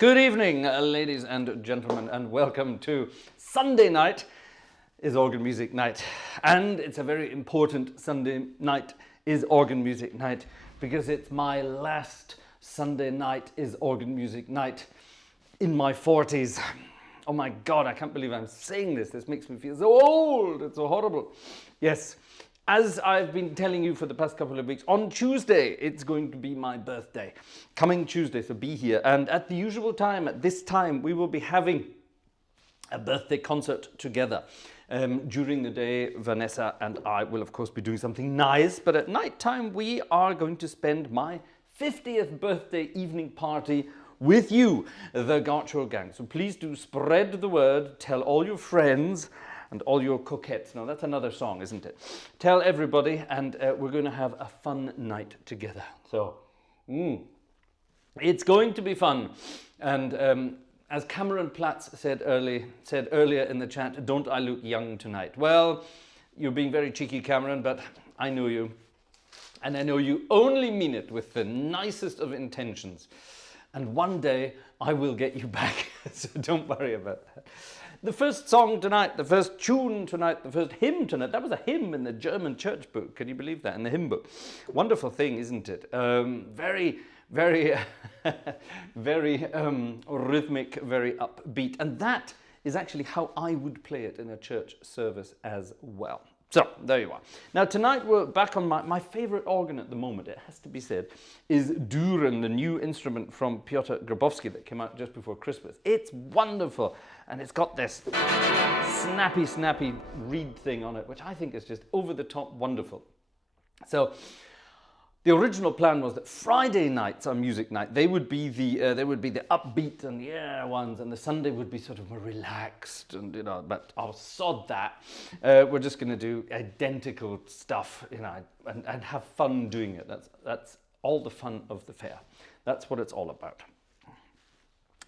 Good evening, ladies and gentlemen, and welcome to Sunday night is organ music night. And it's a very important Sunday night is organ music night because it's my last Sunday night is organ music night in my 40s. Oh my God, I can't believe I'm saying this. This makes me feel so old. It's so horrible. Yes. As I've been telling you for the past couple of weeks, on Tuesday, it's going to be my birthday. Coming Tuesday, so be here. And at the usual time, at this time, we will be having a birthday concert together. During the day, Vanessa and I will, of course, be doing something nice. But at night time, we are going to spend my 50th birthday evening party with you, the Gartshore Gang. So please do spread the word, tell all your friends, and all your coquettes. Now that's another song, isn't it? Tell everybody, and we're going to have a fun night together. So, it's going to be fun. And as Cameron Platz said earlier in the chat, don't I look young tonight? Well, you're being very cheeky, Cameron, but I know you. And I know you only mean it with the nicest of intentions. And one day I will get you back, so don't worry about that. The first song tonight, the first tune tonight, the first hymn tonight, that was a hymn in the German church book. Can you believe that? In the hymn book. Wonderful thing, isn't it? Very, very, very rhythmic, very upbeat. And that is actually how I would play it in a church service as well. So, there you are. Now, tonight we're back on my favorite organ at the moment, it has to be said, is Düren, the new instrument from Piotr Grabowski that came out just before Christmas. It's wonderful, and it's got this snappy reed thing on it, which I think is just over-the-top wonderful. So, the original plan was that Friday nights on music night, they would be the upbeat and the air ones, and the Sunday would be sort of more relaxed, and you know. But I'll sod that. We're just going to do identical stuff, you know, and have fun doing it. That's all the fun of the fair. That's what it's all about.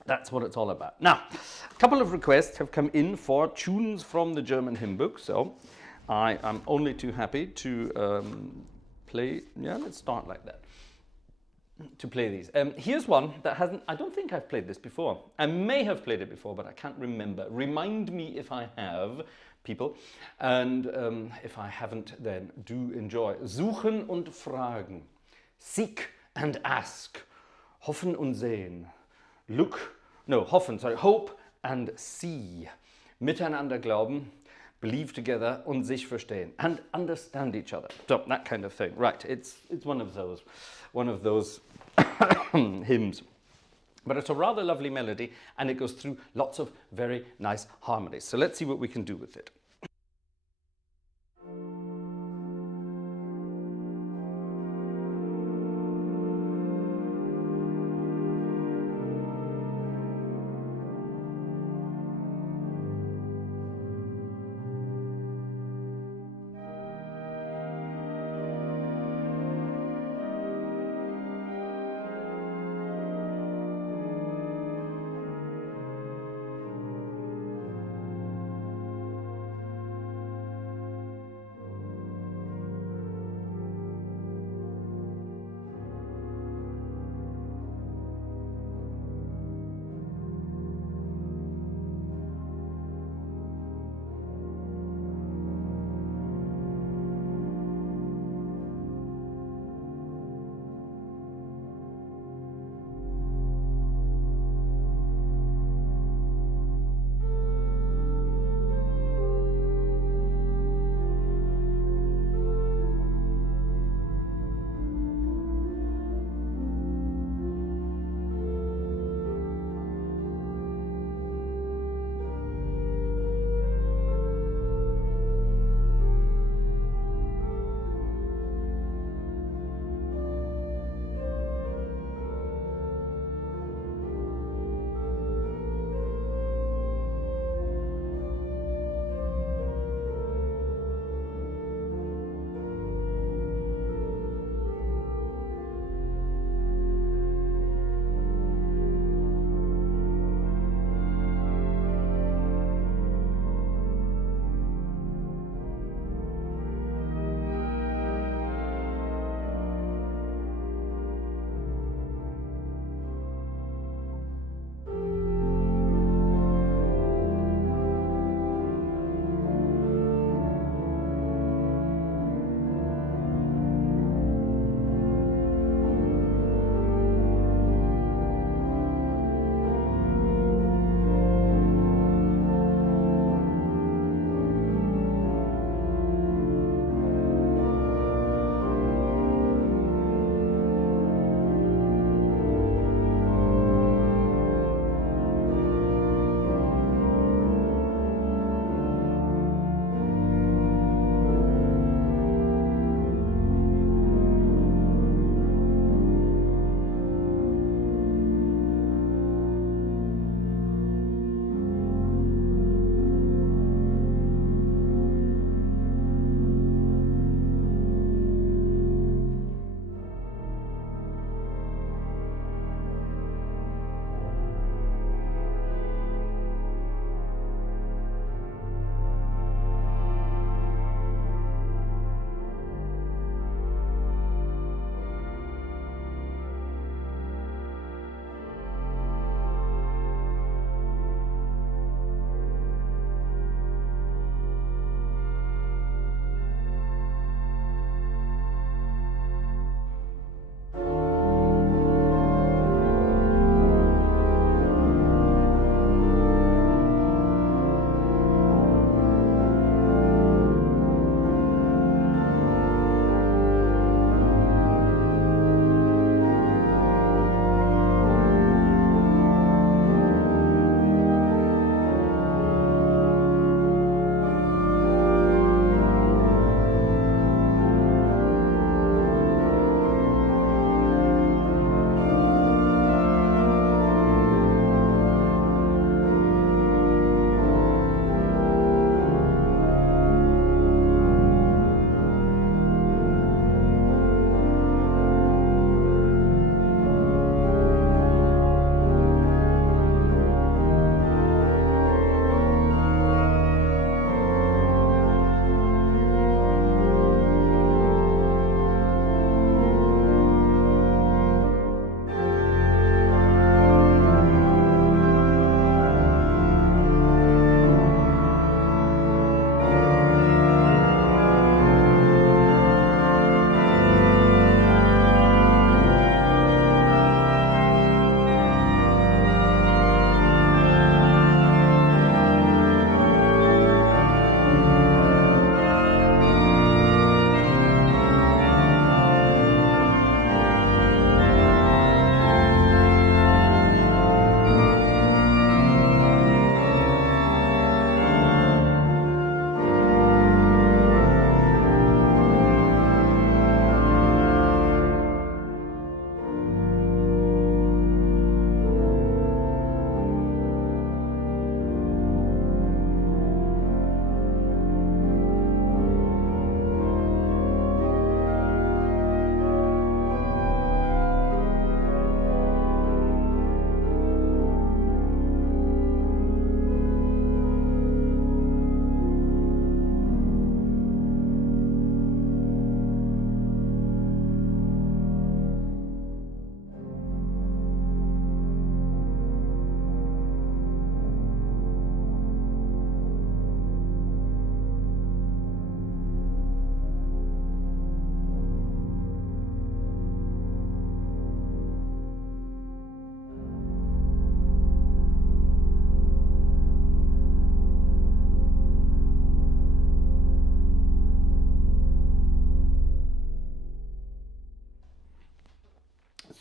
That's what it's all about. Now, a couple of requests have come in for tunes from the German hymn book, so I am only too happy to play. Yeah, let's start like that. To play these. Here's one that hasn't, I don't think I've played this before. I may have played it before, but I can't remember. Remind me if I have, people. And if I haven't, then do enjoy. Suchen und fragen. Seek and ask. Hoffen und sehen. Hope and see. Miteinander glauben. Believe together und sich verstehen, and understand each other. So that kind of thing. Right, it's one of those hymns. But it's a rather lovely melody, and it goes through lots of very nice harmonies. So let's see what we can do with it.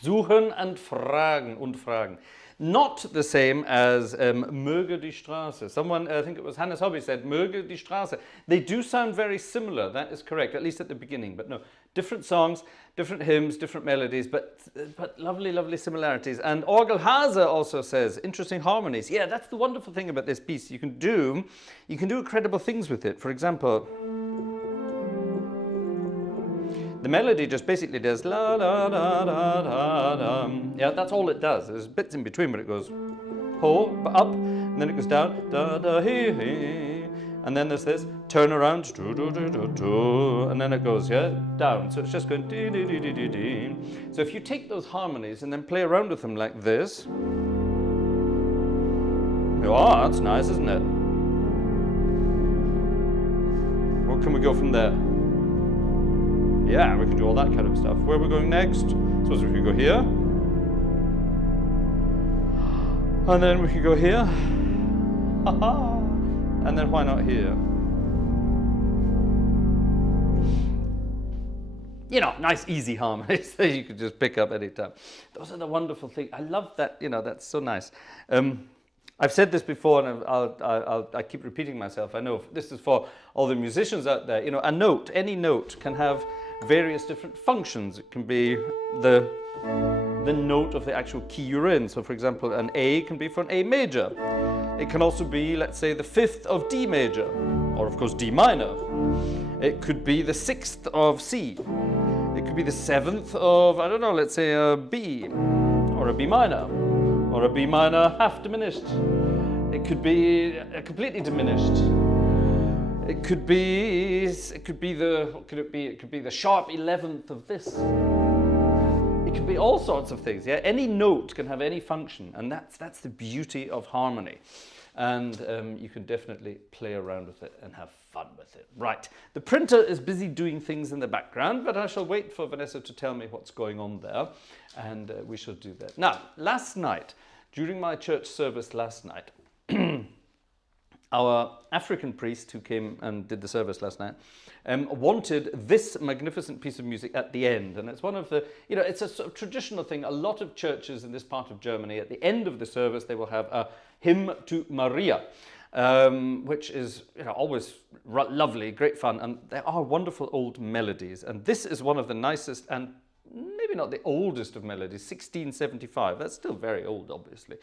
Suchen and fragen und fragen. Not the same as möge die Straße. Someone, I think it was Hannes Hobby, said möge die Straße. They do sound very similar, that is correct, at least at the beginning, but no. Different songs, different hymns, different melodies, but lovely, lovely similarities. And Orgelhase also says, interesting harmonies. Yeah, that's the wonderful thing about this piece. You can do incredible things with it. For example, the melody just basically does la la da da da da. Yeah, that's all it does. There's bits in between, but it goes ho, up, and then it goes down, da da he he, and then there's this turn around, do do do do do, and then it goes down. So it's just going dee dee dee dee dee dee. So if you take those harmonies and then play around with them like this, oh, that's nice, isn't it? What can we go from there? Yeah, we can do all that kind of stuff. Where are we going next? Suppose we could go here. And then we could go here. And then why not here? You know, nice easy harmonies that you could just pick up anytime. Those are the wonderful things. I love that, you know, that's so nice. I've said this before, and I keep repeating myself. I know this is for all the musicians out there. You know, a note, any note can have various different functions. It can be the note of the actual key you're in. So for example, an A can be for an A major. It can also be, let's say, the 5th of D major, or of course D minor. It could be the 6th of C. It could be the 7th of, I don't know, let's say a B, or a B minor, or a B minor half diminished. It could be completely diminished. It could be the, what could it be? It could be the sharp 11th of this. It could be all sorts of things. Yeah, any note can have any function, and that's the beauty of harmony. And you can definitely play around with it and have fun with it. Right, the printer is busy doing things in the background, but I shall wait for Vanessa to tell me what's going on there, and we shall do that. Now, last night, during my church service last night, our African priest who came and did the service last night wanted this magnificent piece of music at the end. And it's one of the, you know, it's a sort of traditional thing. A lot of churches in this part of Germany, at the end of the service, they will have a hymn to Maria, which is, you know, always lovely, great fun. And there are wonderful old melodies. And this is one of the nicest and maybe not the oldest of melodies, 1675. That's still very old, obviously.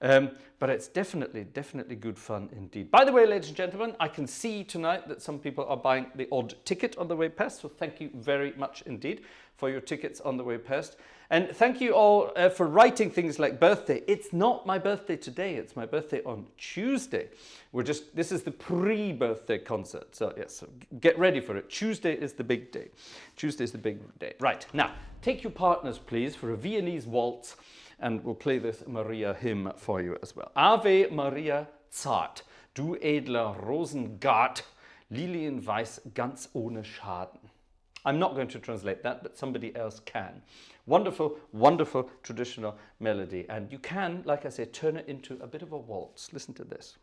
But it's definitely good fun indeed. By the way, ladies and gentlemen, I can see tonight that some people are buying the odd ticket on the way past, so thank you very much indeed for your tickets on the way past. And thank you all for writing things like birthday. It's not my birthday today, it's my birthday on Tuesday. This is the pre-birthday concert, so yes, so get ready for it. Tuesday is the big day. Tuesday is the big day. Right, now, take your partners, please, for a Viennese waltz, and we'll play this Maria hymn for you as well. Ave Maria zart, du edler Rosengart, Lilienweiß ganz ohne Schaden. I'm not going to translate that, but somebody else can. Wonderful, wonderful traditional melody. And you can, like I said, turn it into a bit of a waltz. Listen to this.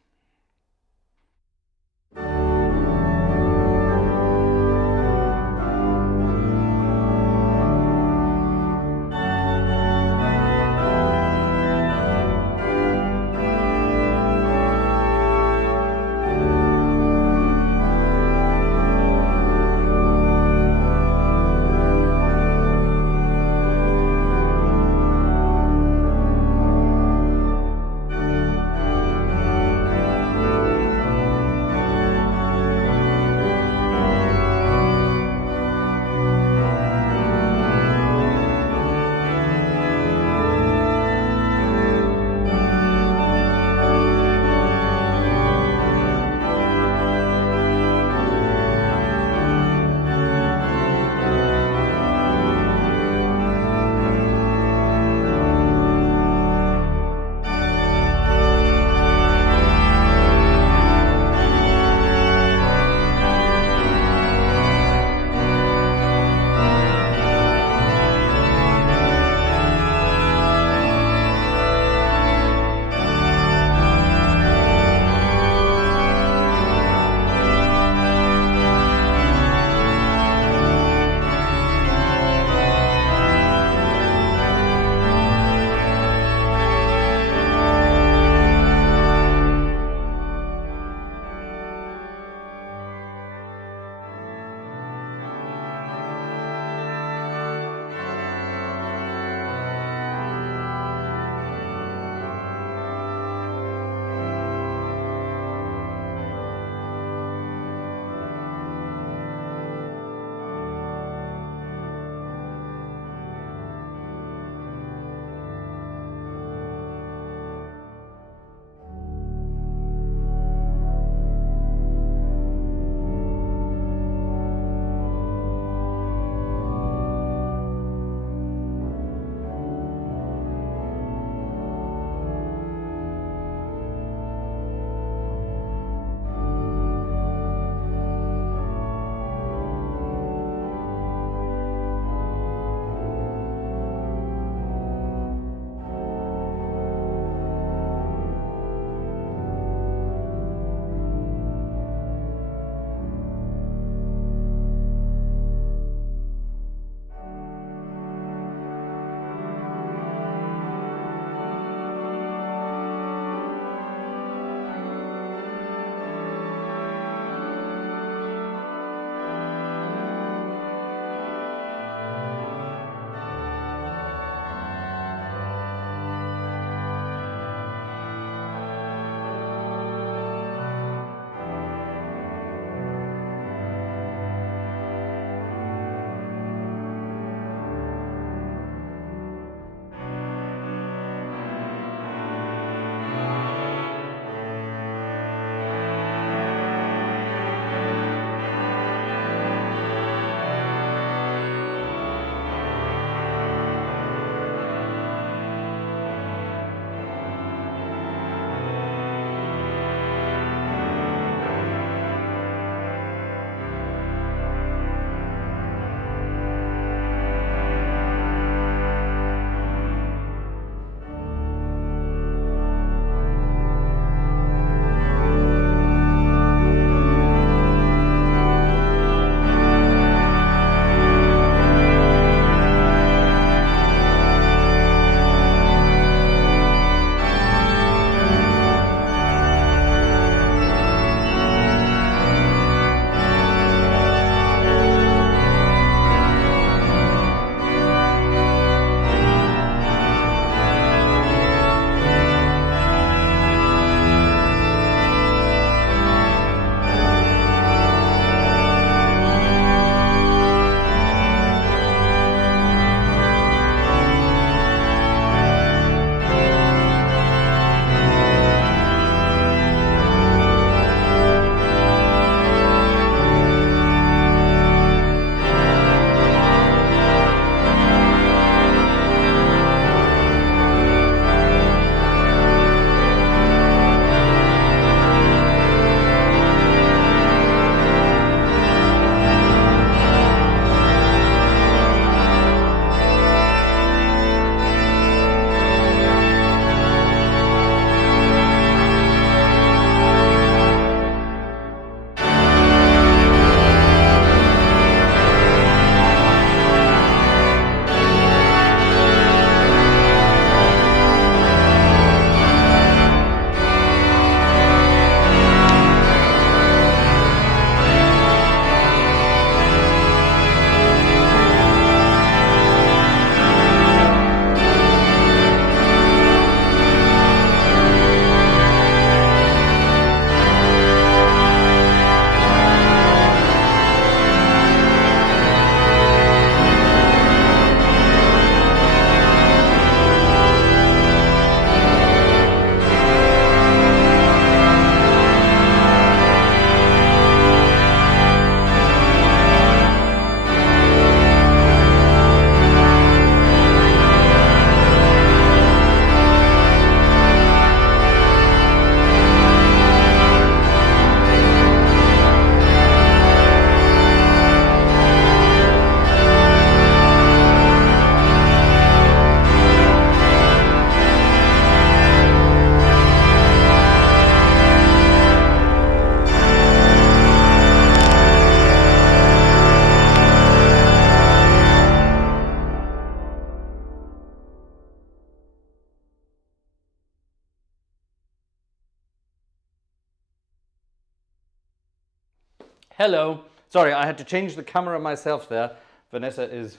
Hello. Sorry, I had to change the camera myself there. Vanessa is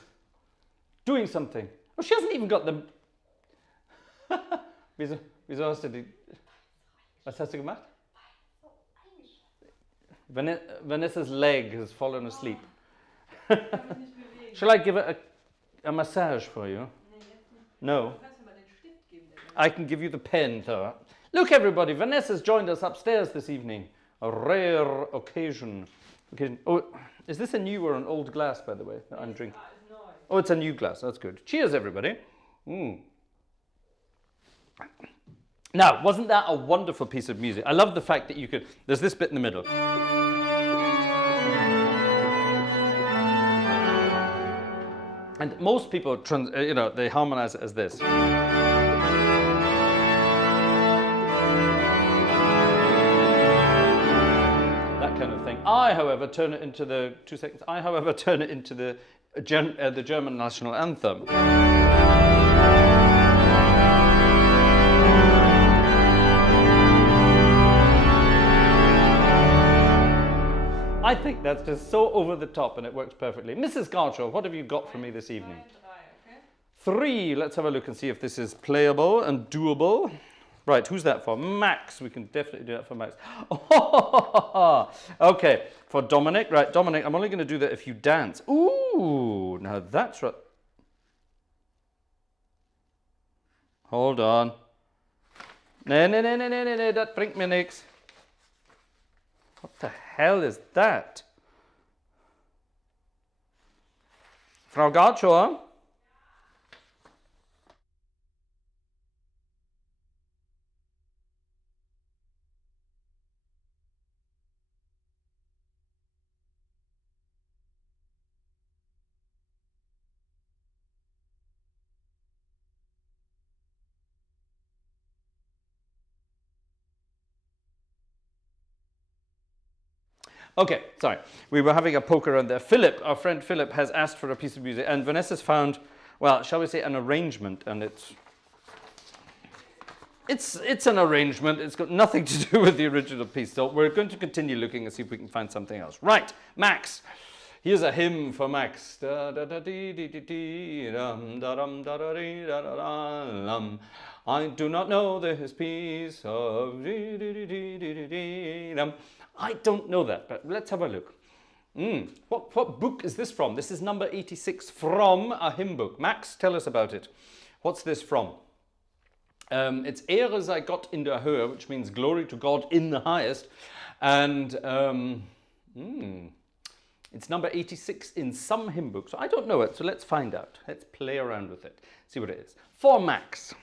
doing something. Oh, she hasn't even got the... Wieso hast du die... Was hast du gemacht? Vanessa's leg has fallen asleep. Shall I give it a massage for you? No. I can give you the pen, though. Look, everybody, Vanessa's joined us upstairs this evening. A rare occasion. Oh, is this a new or an old glass, by the way, that I'm drinking? Oh, it's a new glass. That's good. Cheers, everybody. Now, wasn't that a wonderful piece of music? I love the fact that you could... There's this bit in the middle. And most people, they harmonize it as this. That kind of thing. I, however, turn it into the... 2 seconds. I, however, turn it into the German national anthem. I think that's just so over the top and it works perfectly. Mrs. Gartshore, what have you got for me this evening? 3. Let's have a look and see if this is playable and doable. Right, who's that for? Max. We can definitely do that for Max. Okay, for Dominic. Right, Dominic, I'm only going to do that if you dance. Ooh, now that's right. Hold on. Nee, that bringt mir nix. What the hell is that? Frau Gartshore? Okay, sorry. We were having a poke around there. Philip, our friend Philip, has asked for a piece of music, and Vanessa's found, well, shall we say an arrangement, and it's an arrangement. It's got nothing to do with the original piece, so we're going to continue looking and see if we can find something else. Right, Max. Here's a hymn for Max. I do not know this piece of... I don't know that, but let's have a look. What book is this from? This is number 86 from a hymn book. Max, tell us about it. What's this from? It's Ehre sei Gott in der Höhe, which means glory to God in the highest. And it's number 86 in some hymn books. So I don't know it, so let's find out. Let's play around with it, see what it is. For Max.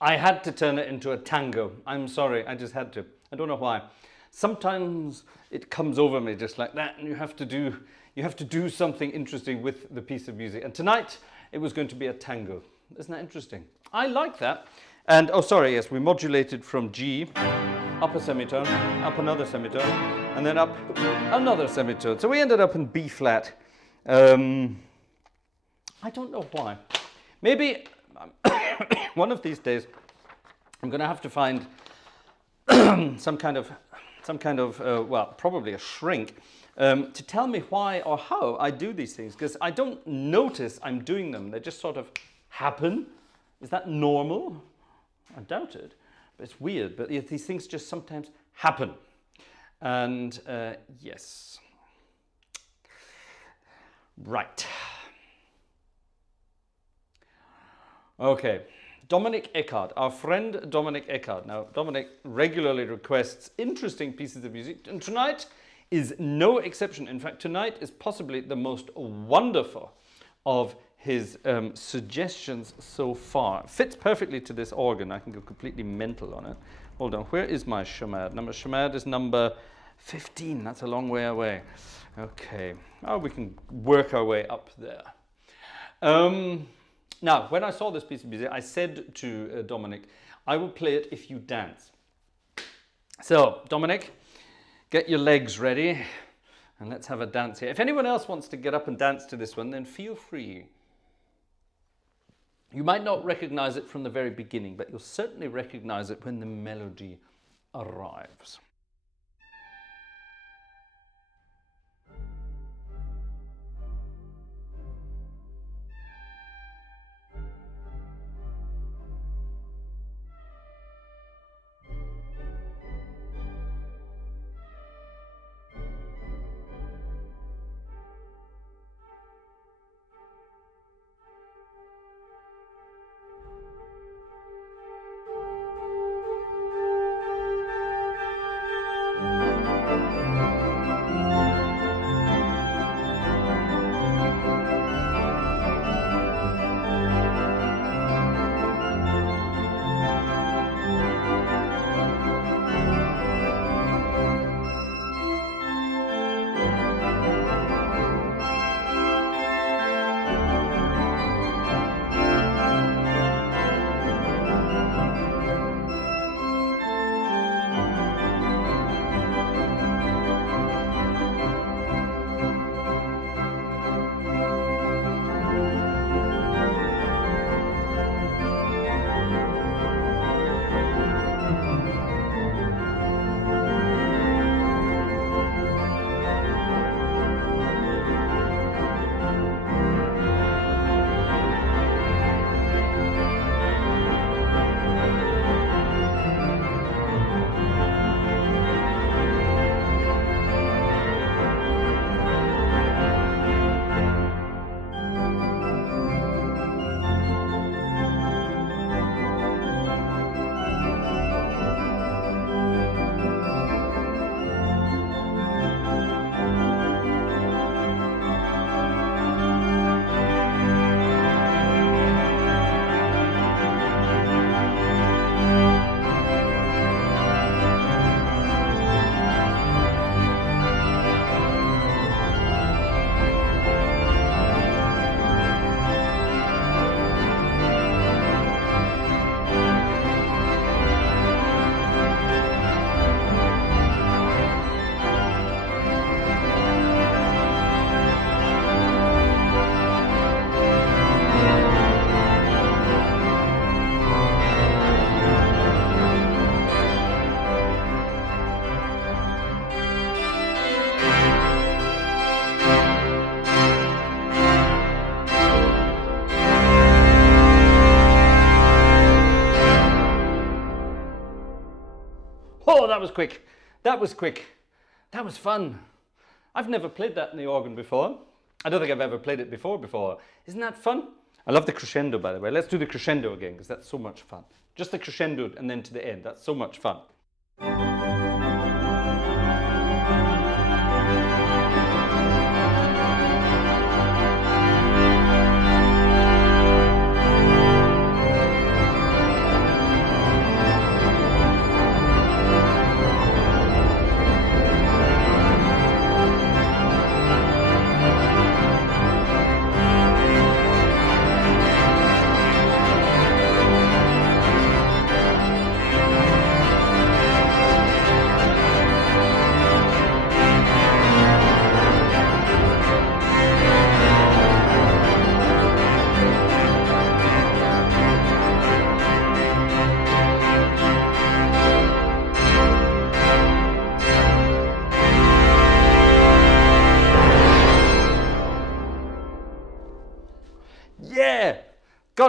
I had to turn it into a tango. I'm sorry, I just had to. I don't know why. Sometimes it comes over me just like that, and you have to do something interesting with the piece of music. And tonight it was going to be a tango. Isn't that interesting? I like that. And oh, sorry, yes, we modulated from G, up a semitone, up another semitone, and then up another semitone. So we ended up in B flat. I don't know why. Maybe one of these days I'm going to have to find some kind of well, probably a shrink to tell me why or how I do these things, because I don't notice I'm doing them. They just sort of happen. Is that normal? I doubt it, but it's weird. But these things just sometimes happen. And yes. Right. Okay. Dominic Eckhardt, our friend Dominic Eckhardt. Now, Dominic regularly requests interesting pieces of music, and tonight is no exception. In fact, tonight is possibly the most wonderful of his suggestions so far. It fits perfectly to this organ. I can go completely mental on it. Hold on, where is my Shemad? Shemad is number 15. That's a long way away. Okay, oh, we can work our way up there. Now, when I saw this piece of music, I said to Dominic, I will play it if you dance. So, Dominic, get your legs ready and let's have a dance here. If anyone else wants to get up and dance to this one, then feel free. You might not recognize it from the very beginning, but you'll certainly recognize it when the melody arrives. Oh, that was quick. That was quick. That was fun. I've never played that in the organ before. I don't think I've ever played it before. Isn't that fun? I love the crescendo, by the way. Let's do the crescendo again, because that's so much fun. Just the crescendo and then to the end. That's so much fun.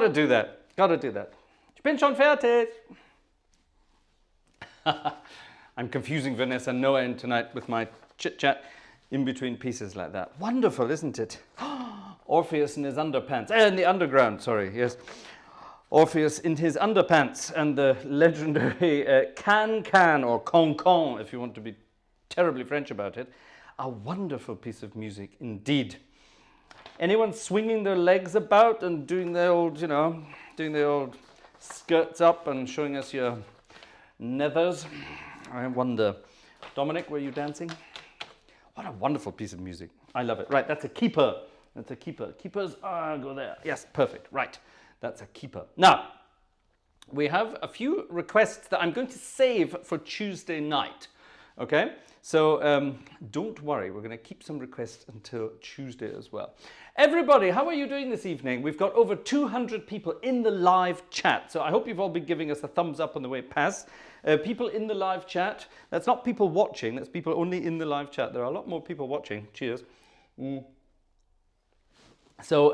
Gotta do that. Gotta do that. Ich bin schon fertig. I'm confusing Vanessa no end tonight with my chit-chat in between pieces like that. Wonderful, isn't it? Orpheus in his underpants. In the underground, sorry, yes. Orpheus in his underpants and the legendary can or con, if you want to be terribly French about it. A wonderful piece of music indeed. Anyone swinging their legs about and doing the old, you know, doing the old skirts up and showing us your nethers? I wonder. Dominic, were you dancing? What a wonderful piece of music. I love it. Right, that's a keeper. That's a keeper. Keepers, go there. Yes, perfect. Right, that's a keeper. Now, we have a few requests that I'm going to save for Tuesday night. Okay, so don't worry, we're going to keep some requests until Tuesday as well. Everybody, how are you doing this evening? We've got over 200 people in the live chat, so I hope you've all been giving us a thumbs up on the way past. People in the live chat, that's not people watching, that's people only in the live chat. There are a lot more people watching. Cheers. So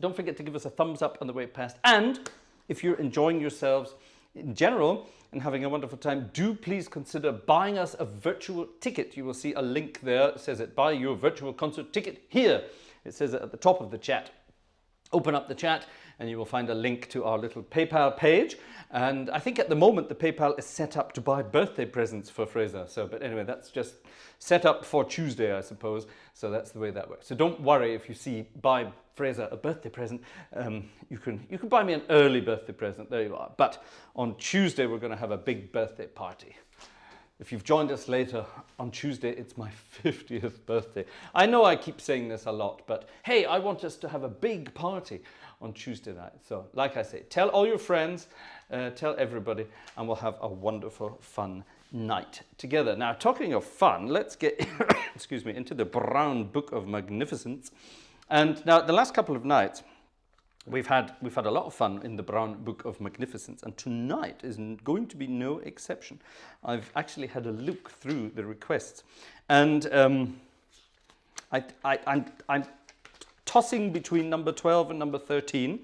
don't forget to give us a thumbs up on the way past. And if you're enjoying yourselves in general and having a wonderful time, do please consider buying us a virtual ticket. You will see a link there. It says it, buy your virtual concert ticket here. It says it at the top of the chat. Open up the chat and you will find a link to our little PayPal page. And I think at the moment the PayPal is set up to buy birthday presents for Fraser. So, but anyway, that's just set up for Tuesday, I suppose. So that's the way that works. So don't worry if you see buy Fraser a birthday present. You can buy me an early birthday present. There you are. But on Tuesday we're going to have a big birthday party. If you've joined us later, on Tuesday, it's my 50th birthday. I know I keep saying this a lot, but hey, I want us to have a big party on Tuesday night. So, like I say, tell all your friends, tell everybody, and we'll have a wonderful, fun night together. Now, talking of fun, let's get, excuse me, into the Brown Book of Magnificence. And now, the last couple of nights, we've had a lot of fun in the Brown Book of Magnificence, and tonight is going to be no exception. I've actually had a look through the requests, and I'm tossing between number 12 and number 13.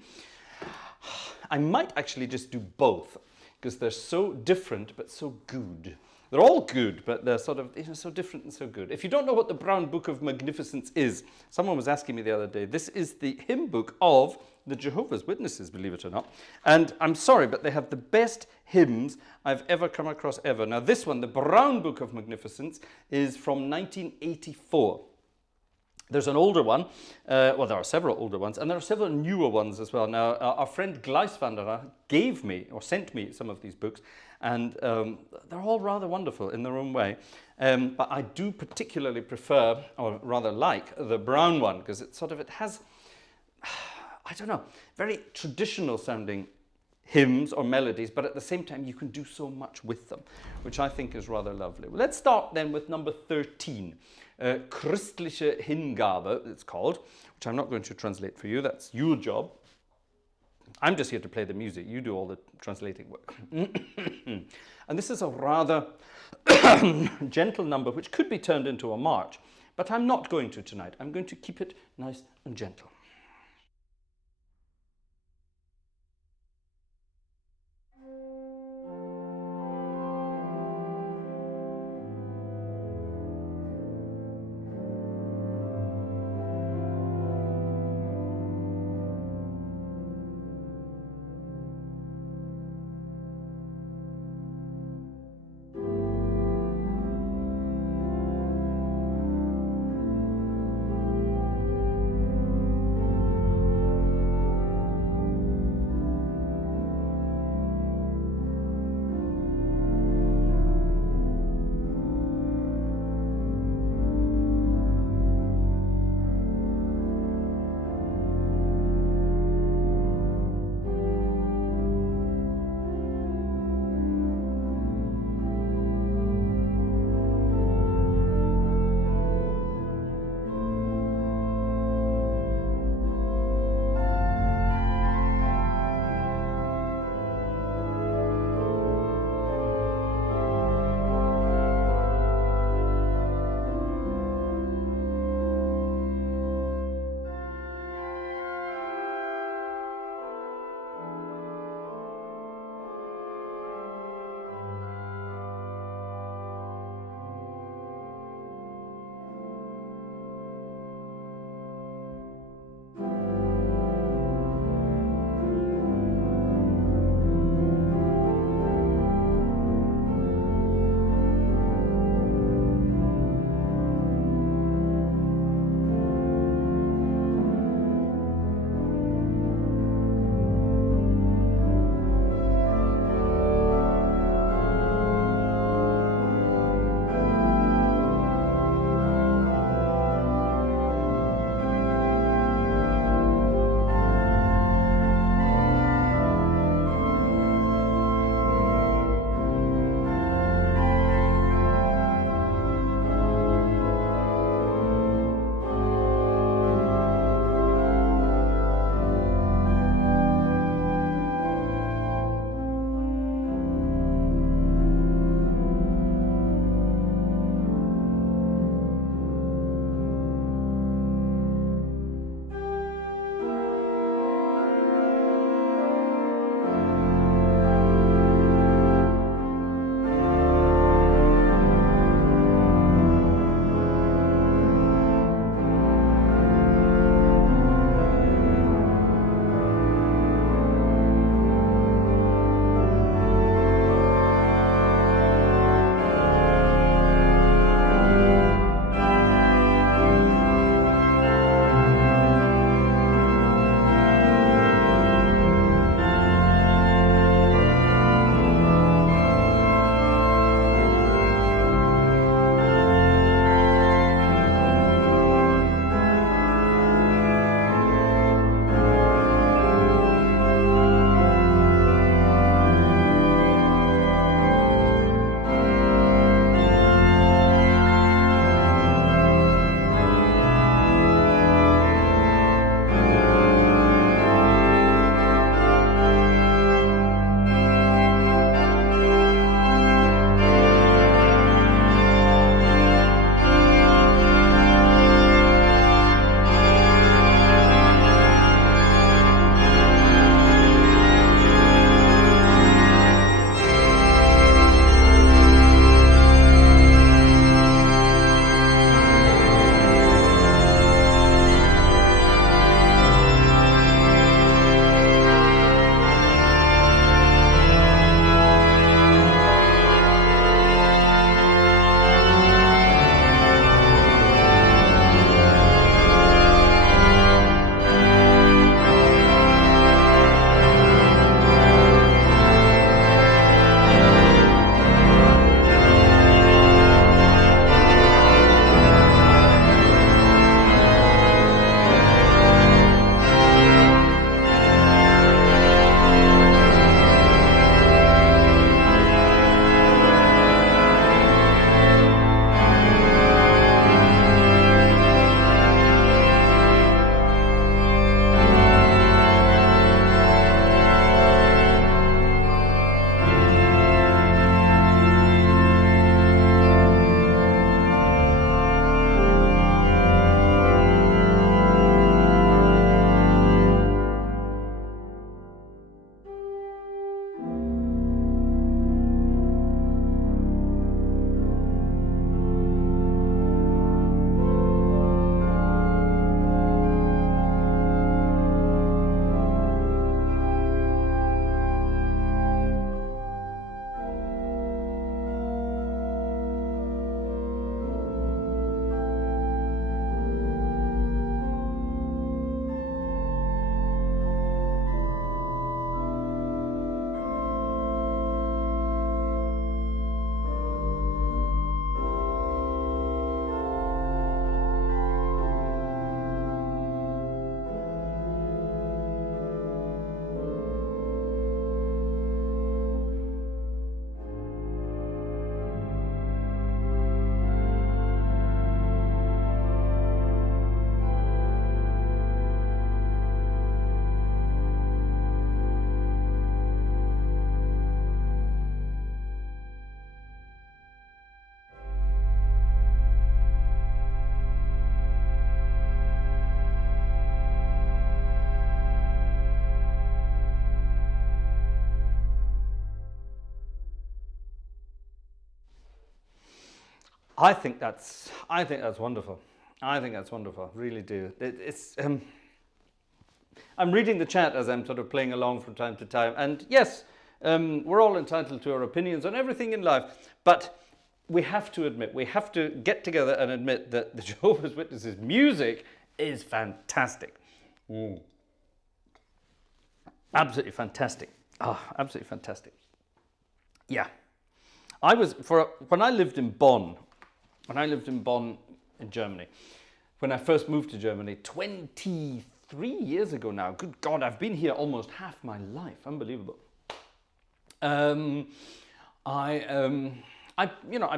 I might actually just do both, because they're so different but so good. They're all good, but they're sort of so different and so good. If you don't know what the Brown Book of Magnificence is, someone was asking me the other day, this is the hymn book of the Jehovah's Witnesses, believe it or not. And I'm sorry, but they have the best hymns I've ever come across ever. Now this one, the Brown Book of Magnificence, is from 1984. There's an older one, well, there are several older ones, and there are several newer ones as well. Now, our friend Gleiswanderer gave me, or sent me, some of these books, and they're all rather wonderful in their own way. But I do particularly prefer, or rather like, the brown one, because it has, I don't know, very traditional sounding hymns or melodies, but at the same time you can do so much with them, which I think is rather lovely. Well, let's start then with number 13. Christliche Hingabe, it's called, which I'm not going to translate for you. That's your job. I'm just here to play the music. You do all the translating work. And this is a rather gentle number, which could be turned into a march, but I'm not going to tonight. I'm going to keep it nice and gentle. I think that's wonderful. I think that's wonderful. Really do. I'm reading the chat as I'm sort of playing along from time to time, and yes, we're all entitled to our opinions on everything in life, but we have to admit, we have to get together and admit that the Jehovah's Witnesses music is fantastic. Absolutely fantastic. Absolutely fantastic. Yeah. When I lived in Bonn in Germany, when I first moved to Germany 23 years ago now, good God, I've been here almost half my life, unbelievable. I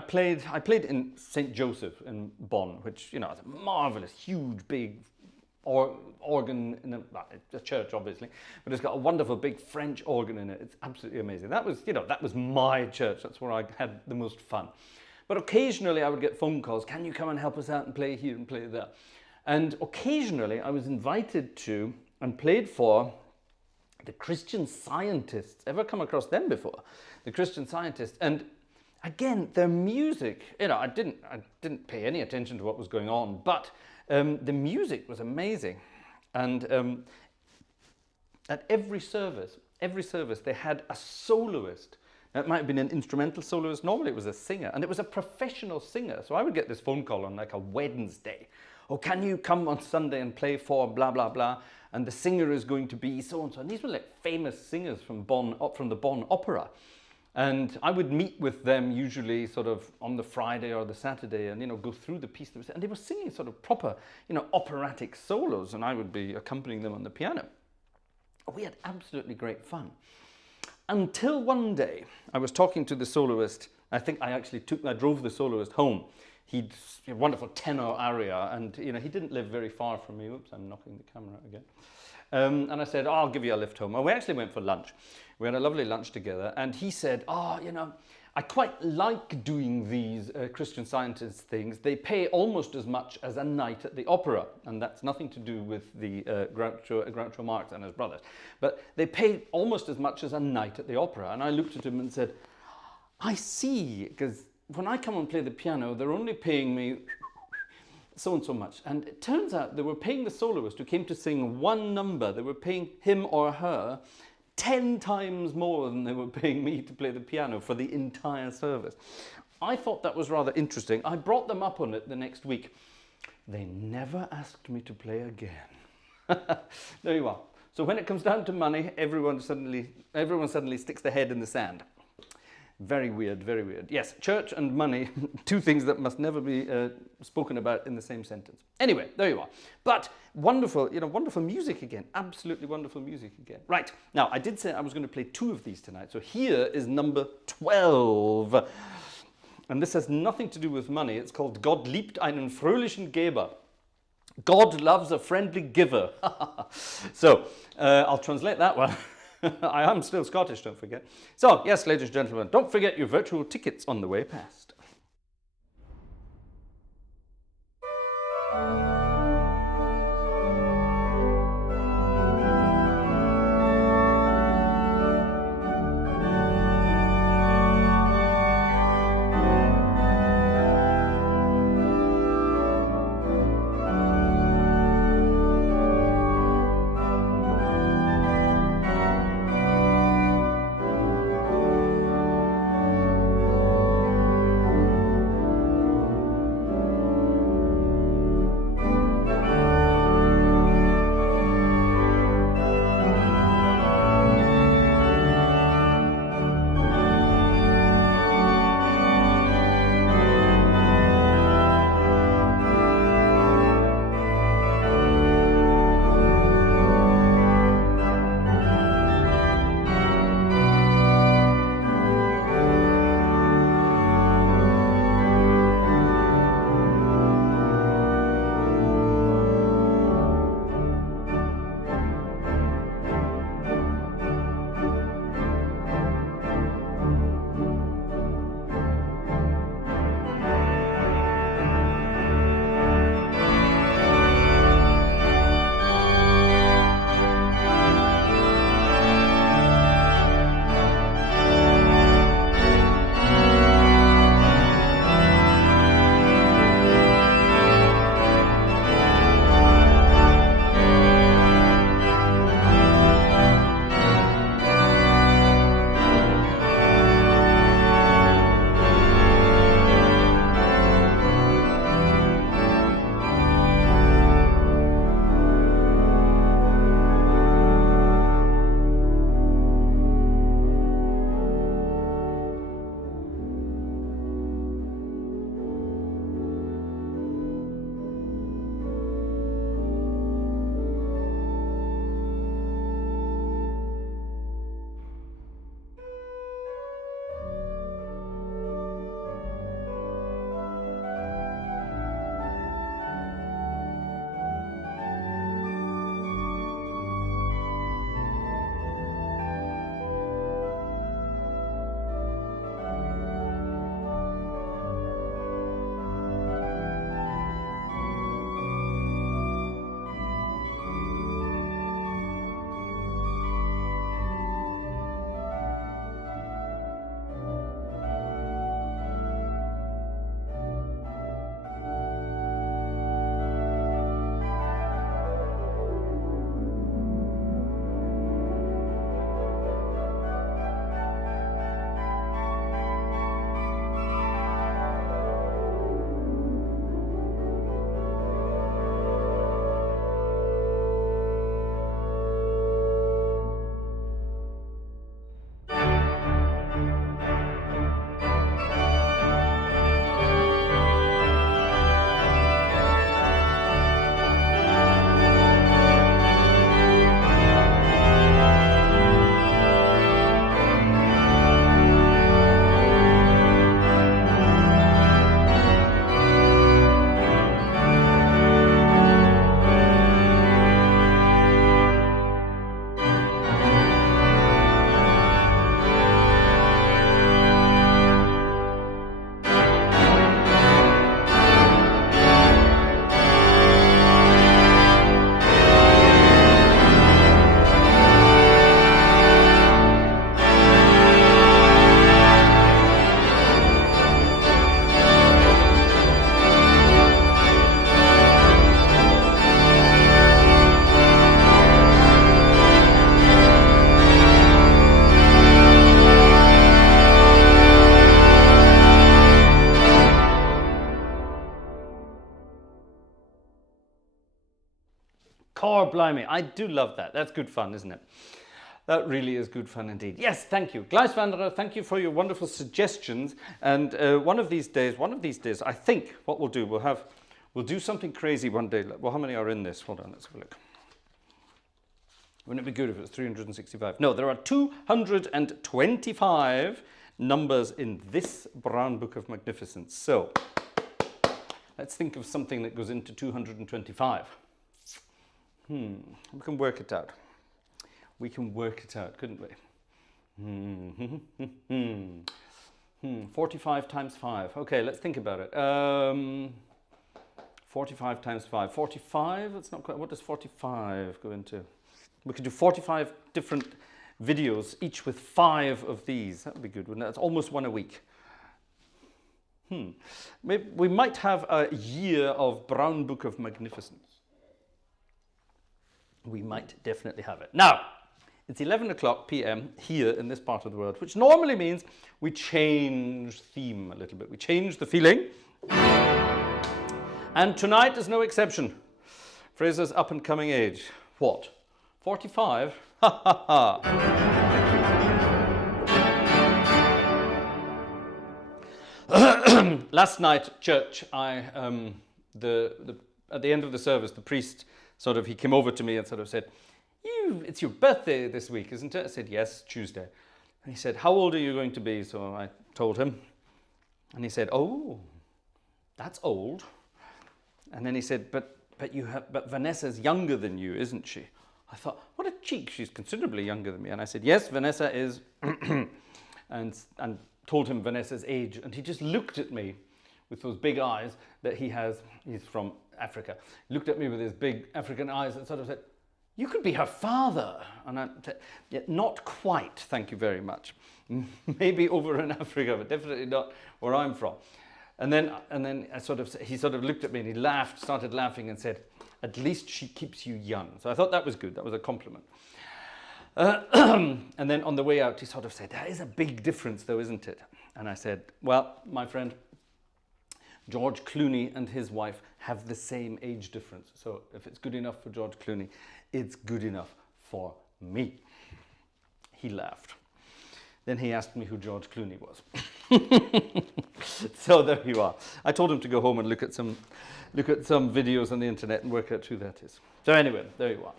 played in St. Joseph in Bonn, which, you know, is a marvelous, huge, big organ in a church, obviously, but it's got a wonderful big French organ in it. It's absolutely amazing. That was my church. That's where I had the most fun. But occasionally I would get phone calls, can you come and help us out and play here and play there? And occasionally I was invited to and played for the Christian Scientists. Ever come across them before? The Christian Scientists. And again, their music, you know, I didn't pay any attention to what was going on, but the music was amazing. And at every service they had a soloist. Now, it might have been an instrumental soloist. Normally it was a singer, and it was a professional singer. So I would get this phone call on like a Wednesday. Oh, can you come on Sunday and play for blah, blah, blah? And the singer is going to be so-and-so. And these were like famous singers from Bonn, from the Bonn Opera. And I would meet with them usually sort of on the Friday or the Saturday and, you know, go through the piece. And they were singing sort of proper, you know, operatic solos, and I would be accompanying them on the piano. We had absolutely great fun. Until one day, I was talking to the soloist. I think I drove the soloist home. He'd a wonderful tenor aria, and, you know, he didn't live very far from me. Oops, I'm knocking the camera again. And I said, I'll give you a lift home. And we actually went for lunch. We had a lovely lunch together, and he said, you know, I quite like doing these Christian Scientist things. They pay almost as much as a night at the opera, and that's nothing to do with the Groucho Marx and his brothers. But they pay almost as much as a night at the opera. And I looked at him and said, I see, because when I come and play the piano, they're only paying me so and so much. And it turns out they were paying the soloist who came to sing one number. They were paying him or her 10 times more than they were paying me to play the piano for the entire service. I thought that was rather interesting. I brought them up on it the next week. They never asked me to play again. There you are. So when it comes down to money, everyone suddenly sticks their head in the sand. Very weird, very weird. Yes, church and money, two things that must never be spoken about in the same sentence. Anyway, there you are. But wonderful, you know, wonderful music again. Absolutely wonderful music again. Right, now I did say I was going to play 2 of these tonight. So here is number 12. And this has nothing to do with money. It's called Gott liebt einen fröhlichen Geber. God loves a friendly giver. So I'll translate that one. I am still Scottish, don't forget. So, yes, ladies and gentlemen, don't forget your virtual tickets on the way past. Lord blimey, I do love that. That's good fun, isn't it? That really is good fun indeed. Yes, thank you. Gleiswanderer, thank you for your wonderful suggestions. And one of these days, I think what we'll do, we'll do something crazy one day. Well, how many are in this? Hold on, let's have a look. Wouldn't it be good if it was 365? No, there are 225 numbers in this brown book of magnificence. So let's think of something that goes into 225. We can work it out. We can work it out, couldn't we? 45 times 5. Okay, let's think about it. 45 times 5. 45, that's not quite, what does 45 go into? We could do 45 different videos, each with 5 of these. That would be good, wouldn't it? That's almost one a week. Maybe we might have a year of Brown Book of Magnificence. We might definitely have it. Now, it's 11 o'clock p.m. here in this part of the world, which normally means we change theme a little bit. We change the feeling. And tonight is no exception. Fraser's up and coming age. What? 45? Ha ha ha. Last night at church, at the end of the service, the priest he came over to me and sort of said, it's your birthday this week, isn't it? I said, yes, Tuesday. And he said, how old are you going to be? So I told him. And he said, oh, that's old. And then he said, but Vanessa's younger than you, isn't she? I thought, what a cheek, she's considerably younger than me. And I said, yes, Vanessa is, and told him Vanessa's age. And he just looked at me with those big eyes that he has. He's from Africa. He looked at me with his big African eyes and sort of said, you could be her father. And I said, yeah, not quite, thank you very much. Maybe over in Africa, but definitely not where I'm from. And then he sort of looked at me and he laughed, started laughing and said, at least she keeps you young. So I thought that was good. That was a compliment. And then on the way out, he sort of said, that is a big difference though, isn't it? And I said, well, my friend, George Clooney and his wife have the same age difference. So if it's good enough for George Clooney, it's good enough for me. He laughed. Then he asked me who George Clooney was. So there you are. I told him to go home and look at some videos on the internet and work out who that is. So anyway, there you are.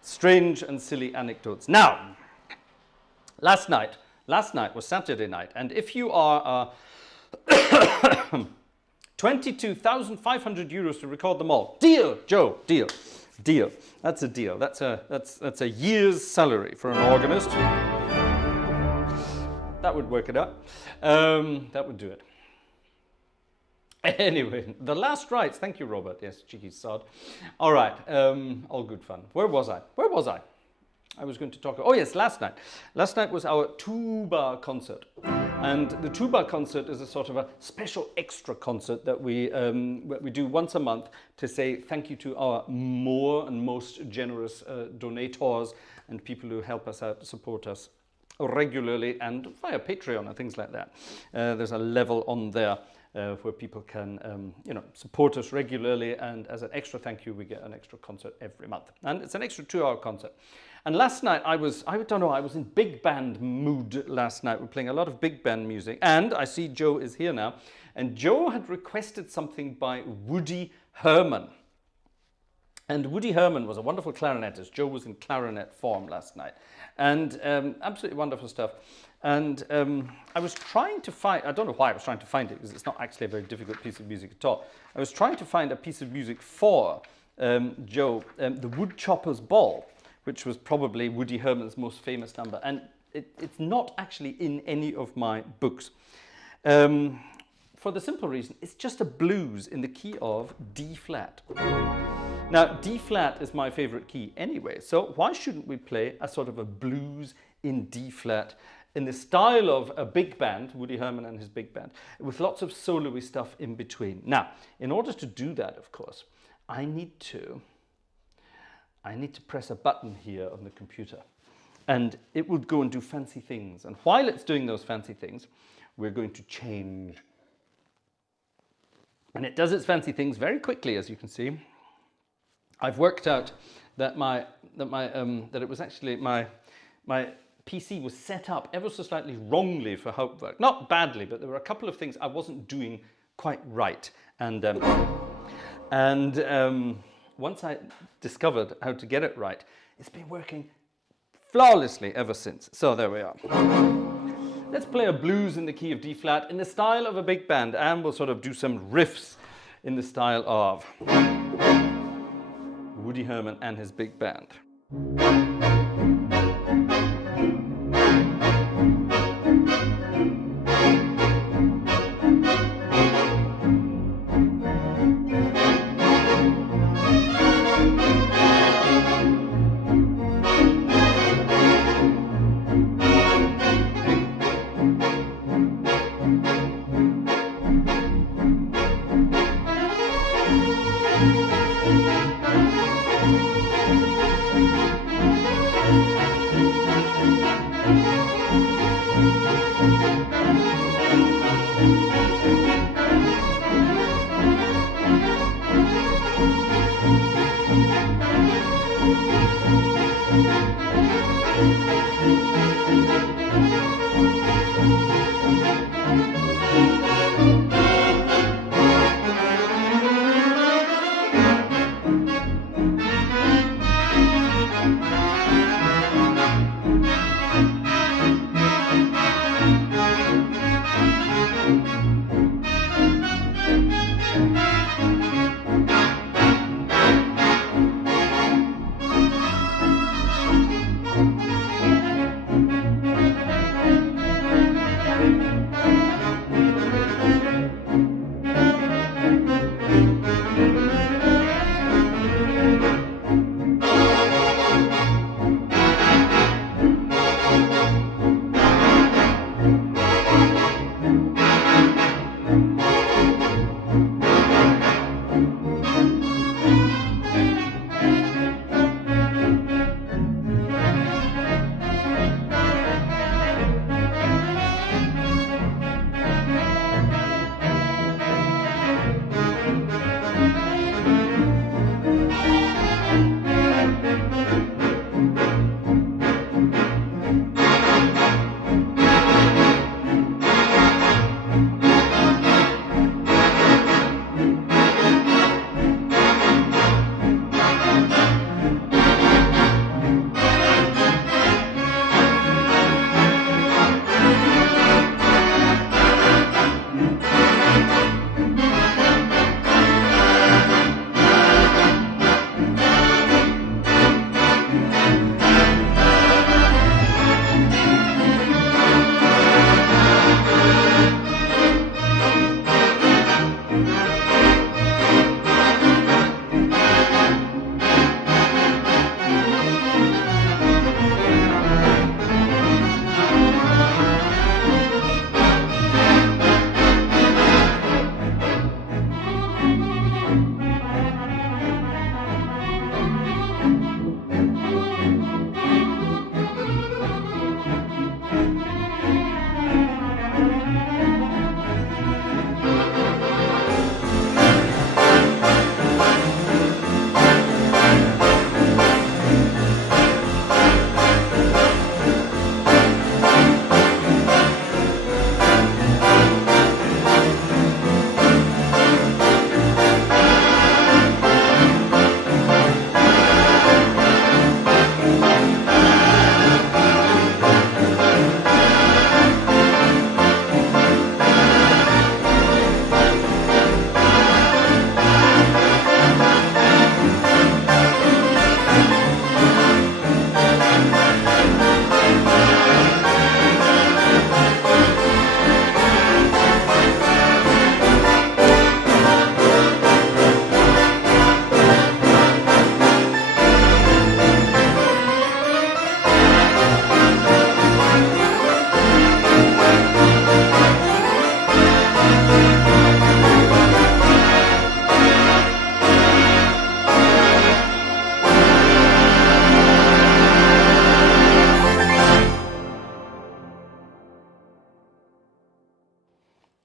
Strange and silly anecdotes. Now, last night was Saturday night, and if you are 22,500 euros to record them all. Deal, Joe, deal. That's a deal. That's a year's salary for an organist. That would work it out. That would do it. Anyway, the last rites. Thank you, Robert. Yes, cheeky sod. All right, all good fun. Where was I? I was going to talk. Oh yes, last night. Last night was our tuba concert, and the tuba concert is a sort of a special extra concert that we do once a month to say thank you to our more and most generous donators and people who help us out, support us regularly and via Patreon and things like that. There's a level on there where people can support us regularly, and as an extra thank you we get an extra concert every month, and it's an extra 2-hour concert. And last night I was in big band mood last night. We're playing a lot of big band music, and I see Joe is here now, and Joe had requested something by Woody Herman. And Woody Herman was a wonderful clarinetist. Joe was in clarinet form last night, and absolutely wonderful stuff. And I was trying to find, I don't know why I was trying to find it, because it's not actually a very difficult piece of music at all. I was trying to find a piece of music for Joe, the Woodchopper's Ball, which was probably Woody Herman's most famous number. And it's not actually in any of my books. For the simple reason, it's just a blues in the key of D flat. Now, D flat is my favorite key anyway, so why shouldn't we play a sort of a blues in D flat in the style of a big band, Woody Herman and his big band, with lots of solo-y stuff in between. Now, in order to do that, of course, I need to press a button here on the computer, and it will go and do fancy things. And while it's doing those fancy things, we're going to change. And it does its fancy things very quickly, as you can see. I've worked out that it was actually my PC was set up ever so slightly wrongly for Hauptwerk. Not badly, but there were a couple of things I wasn't doing quite right. And once I discovered how to get it right, it's been working flawlessly ever since. So there we are. Let's play a blues in the key of D flat in the style of a big band, and we'll sort of do some riffs in the style of Woody Herman and his big band.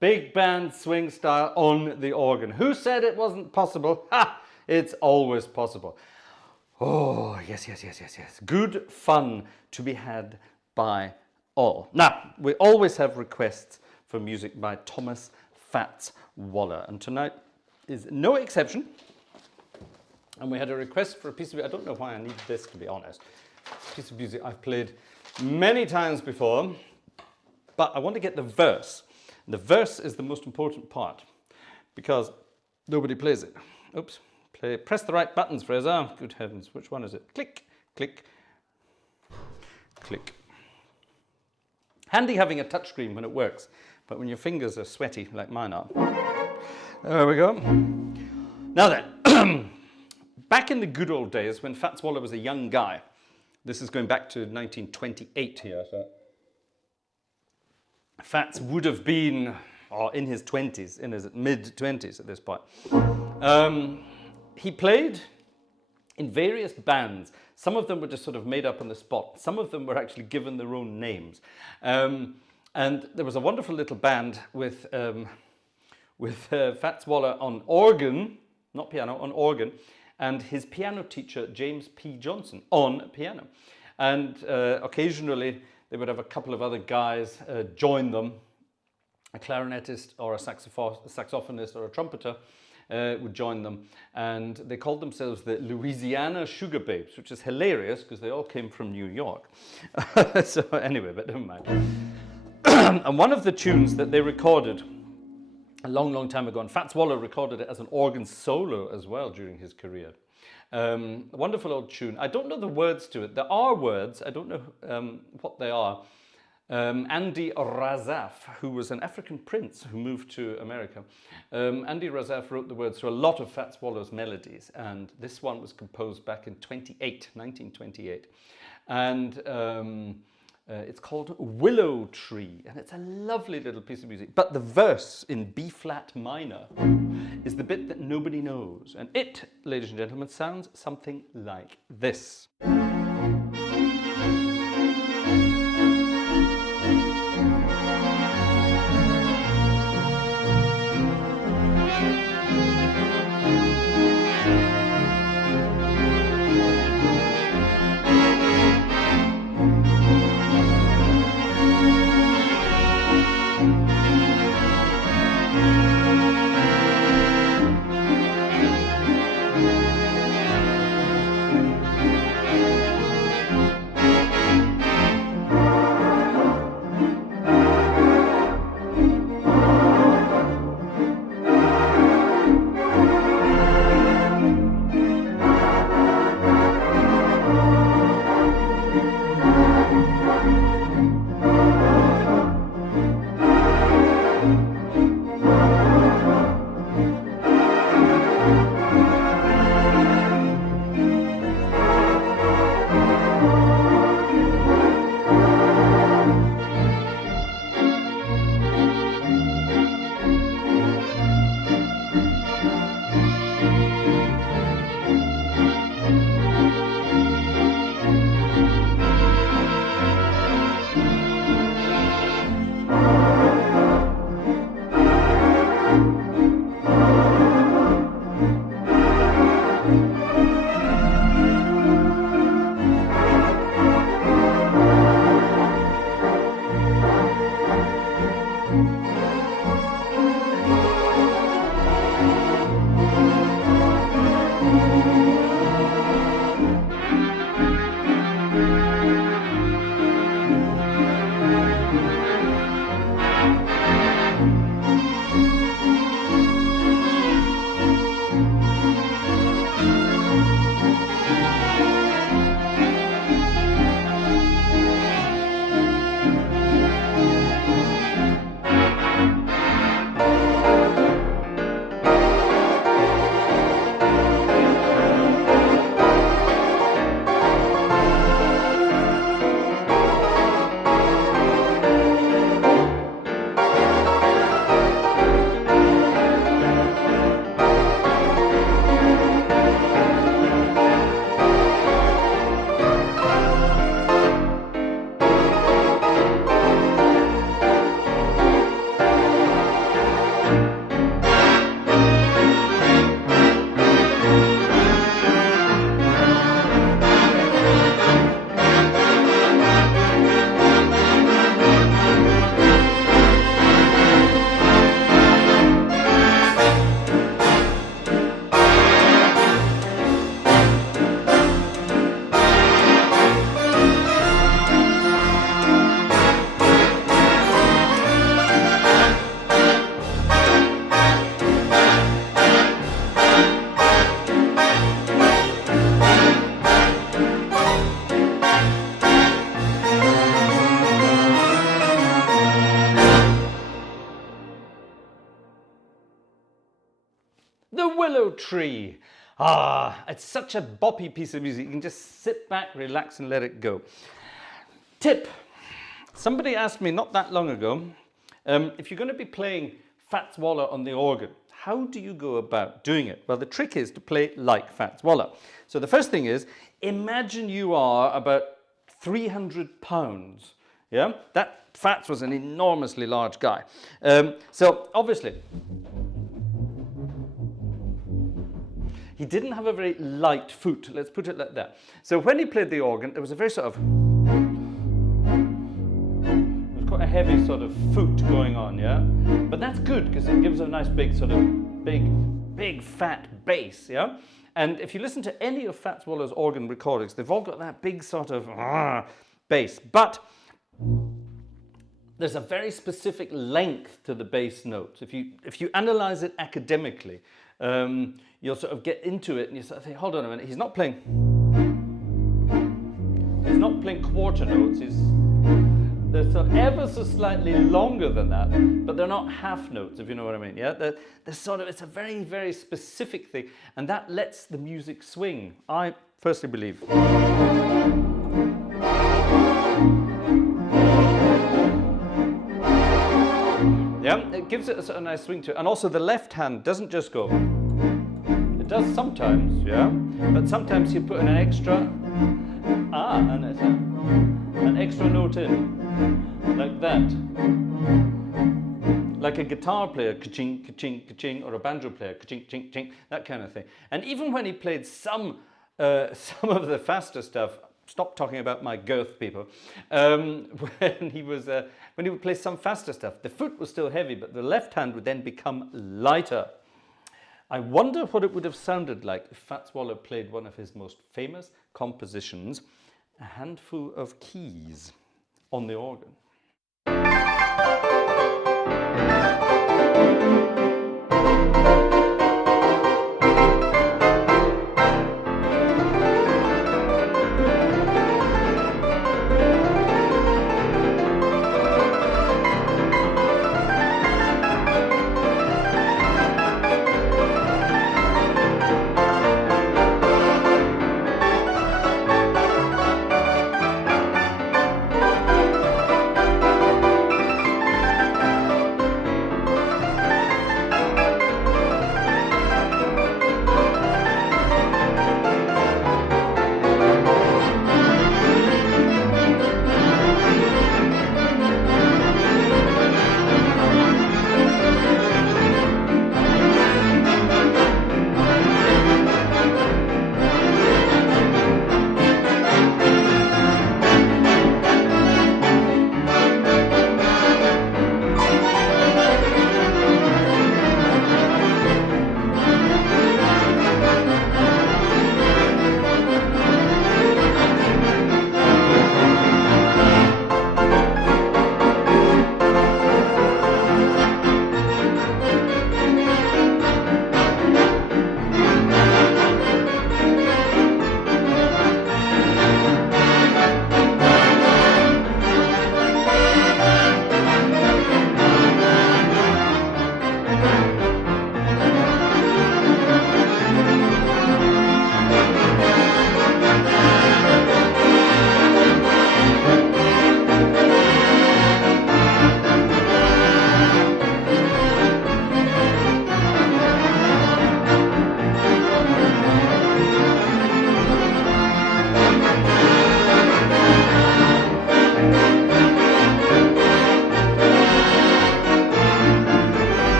Big band swing style on the organ. Who said it wasn't possible? Ha! It's always possible. Oh, yes, yes, yes, yes, yes. Good fun to be had by all. Now, we always have requests for music by Thomas Fats Waller, and tonight is no exception. And we had a request for a piece of music. I don't know why I need this, to be honest. It's a piece of music I've played many times before, but I want to get the verse. The verse is the most important part because nobody plays it. Oops. Press the right buttons, Fraser. Good heavens, which one is it? Click, click, click. Handy having a touchscreen when it works, but when your fingers are sweaty like mine are. There we go. Now then, back in the good old days when Fats Waller was a young guy, this is going back to 1928 here, so Fats would have been in his 20s, in his mid-20s at this point. He played in various bands. Some of them were just sort of made up on the spot. Some of them were actually given their own names. And there was a wonderful little band with Fats Waller on organ, not piano, on organ, and his piano teacher, James P. Johnson, on piano. And occasionally they would have a couple of other guys join them, a clarinetist or a saxophonist or a trumpeter, would join them, and they called themselves the Louisiana Sugar Babes, which is hilarious because they all came from New York. So anyway, but never mind. And one of the tunes that they recorded a long, long time ago, and Fats Waller recorded it as an organ solo as well during his career. A wonderful old tune. I don't know the words to it. There are words, I don't know what they are. Andy Razaf, who was an African prince who moved to America. Andy Razaf wrote the words to a lot of Fats Waller's melodies, and this one was composed back in 1928. And it's called Willow Tree, and it's a lovely little piece of music. But the verse in B-flat minor is the bit that nobody knows. And it, ladies and gentlemen, sounds something like this. The willow tree. Ah, it's such a boppy piece of music. You can just sit back, relax, and let it go. Tip. Somebody asked me not that long ago, if you're going to be playing Fats Waller on the organ, how do you go about doing it? Well, the trick is to play like Fats Waller. So the first thing is, imagine you are about 300 pounds. Yeah, that Fats was an enormously large guy. So obviously, he didn't have a very light foot, let's put it like that. So when he played the organ, there was a very sort of, it was quite a heavy sort of foot going on, yeah? But that's good, because it gives a nice big sort of, big fat bass, yeah? And if you listen to any of Fats Waller's organ recordings, they've all got that big sort of bass. But there's a very specific length to the bass notes. If you analyze it academically, you'll sort of get into it and you sort of think, hold on a minute, he's not playing quarter notes, they're sort of ever so slightly longer than that, but they're not half notes, if you know what I mean, yeah? They're sort of, it's a very, very specific thing, and that lets the music swing, I personally believe. Yeah, it gives it a sort of nice swing to it, and also the left hand doesn't just go, it does sometimes, yeah, but sometimes you put in an extra and it's an extra note in, like that, like a guitar player, ka-ching, ka-ching, ka-ching, or a banjo player, ka-ching, ching, ching, that kind of thing. And even when he played some of the faster stuff, stop talking about my girth, people. When he would play some faster stuff, the foot was still heavy, but the left hand would then become lighter. I wonder what it would have sounded like if Fats Waller played one of his most famous compositions, A Handful of Keys, on the organ.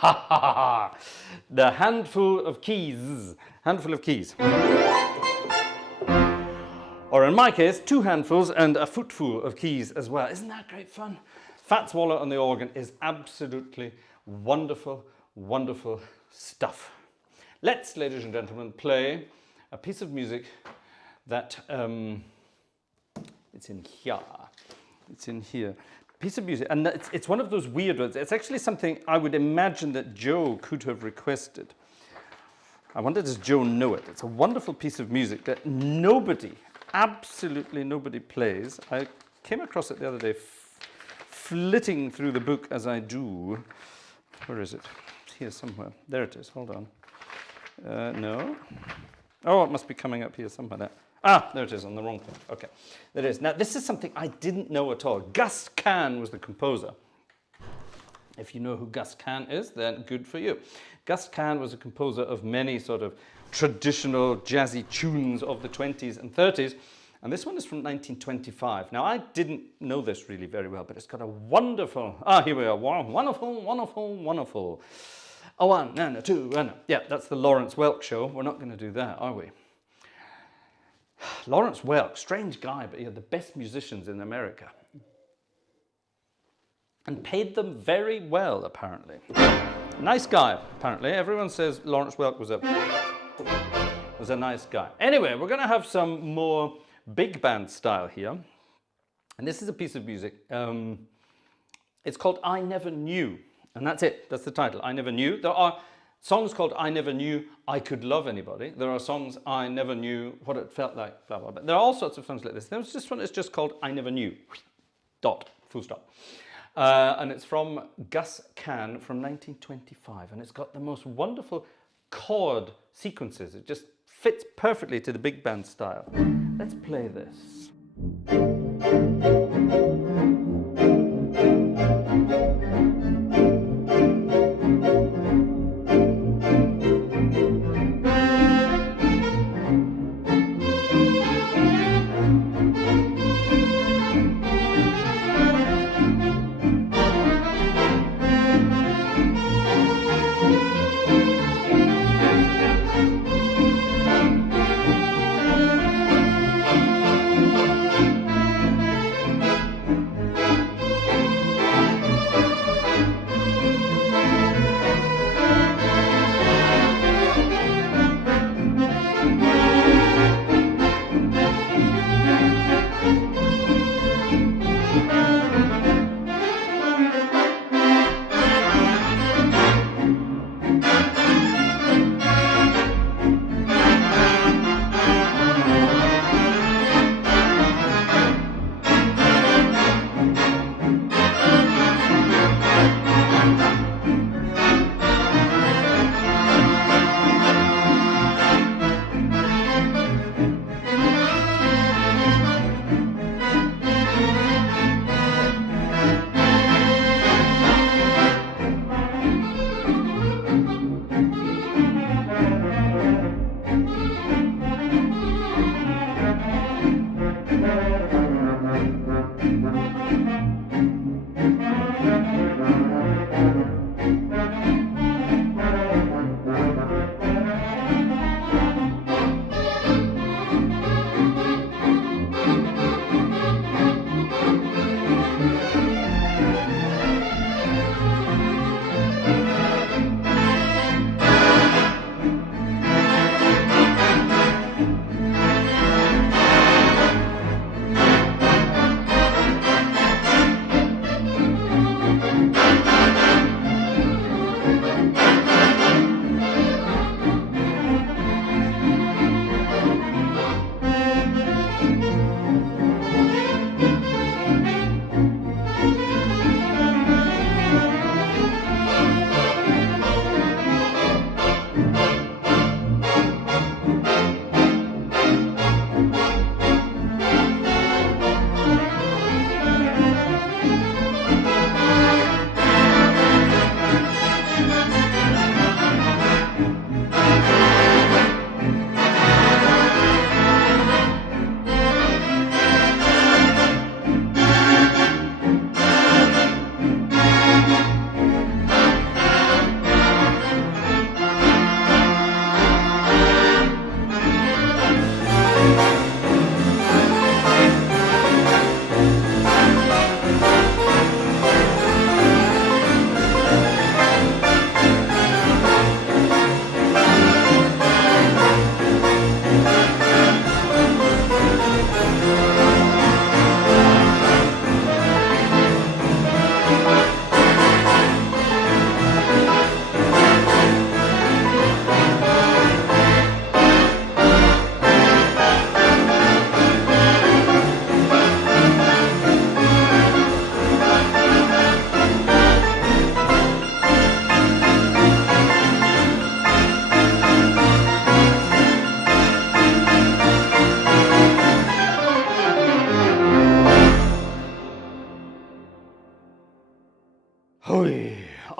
Ha ha ha! The handful of keys. Handful of keys. Or in my case, 2 handfuls and a footful of keys as well. Isn't that great fun? Fats Waller on the organ is absolutely wonderful, wonderful stuff. Let's, ladies and gentlemen, play a piece of music that, it's in here. It's in here. Piece of music, and it's one of those weird ones. It's actually something I would imagine that Joe could have requested. I wonder, does Joe know it? It's a wonderful piece of music that nobody, absolutely nobody plays. I came across it the other day, flitting through the book as I do. Where is it? It's here somewhere. There it is. Hold on. No. Oh, it must be coming up here somewhere. There. Ah, there it is, on the wrong thing. Okay, there it is. Now, this is something I didn't know at all. Gus Kahn was the composer. If you know who Gus Kahn is, then good for you. Gus Kahn was a composer of many sort of traditional jazzy tunes of the 20s and 30s, and this one is from 1925. Now, I didn't know this really very well, but it's got a wonderful, here we are, wonderful, wonderful, wonderful. A 1 and a 2 and a, yeah, that's the Lawrence Welk show. We're not going to do that, are we? Lawrence Welk, strange guy, but he had the best musicians in America. And paid them very well, apparently. Nice guy, apparently. Everyone says Lawrence Welk was a nice guy. Anyway, we're going to have some more big band style here. And this is a piece of music. It's called I Never Knew. And that's it. That's the title. I Never Knew. There are songs called I Never Knew I Could Love Anybody. There are songs I Never Knew What It Felt Like, blah, blah, blah. There are all sorts of songs like this. There's this one. It's just called I Never Knew. Dot. Full stop. And it's from Gus Kahn from 1925. And it's got the most wonderful chord sequences. It just fits perfectly to the big band style. Let's play this.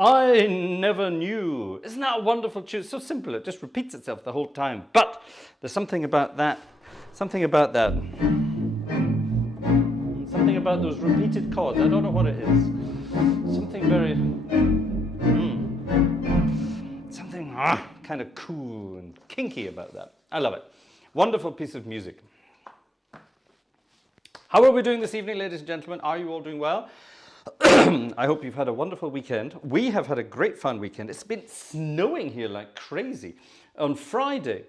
I never knew. Isn't that a wonderful tune? It's so simple, it just repeats itself the whole time. But there's something about that, something about those repeated chords. I don't know what it is. Something very, something kind of cool and kinky about that. I love it. Wonderful piece of music. How are we doing this evening, ladies and gentlemen? Are you all doing well? I hope you've had a wonderful weekend. We have had a great fun weekend. It's been snowing here like crazy. On Friday,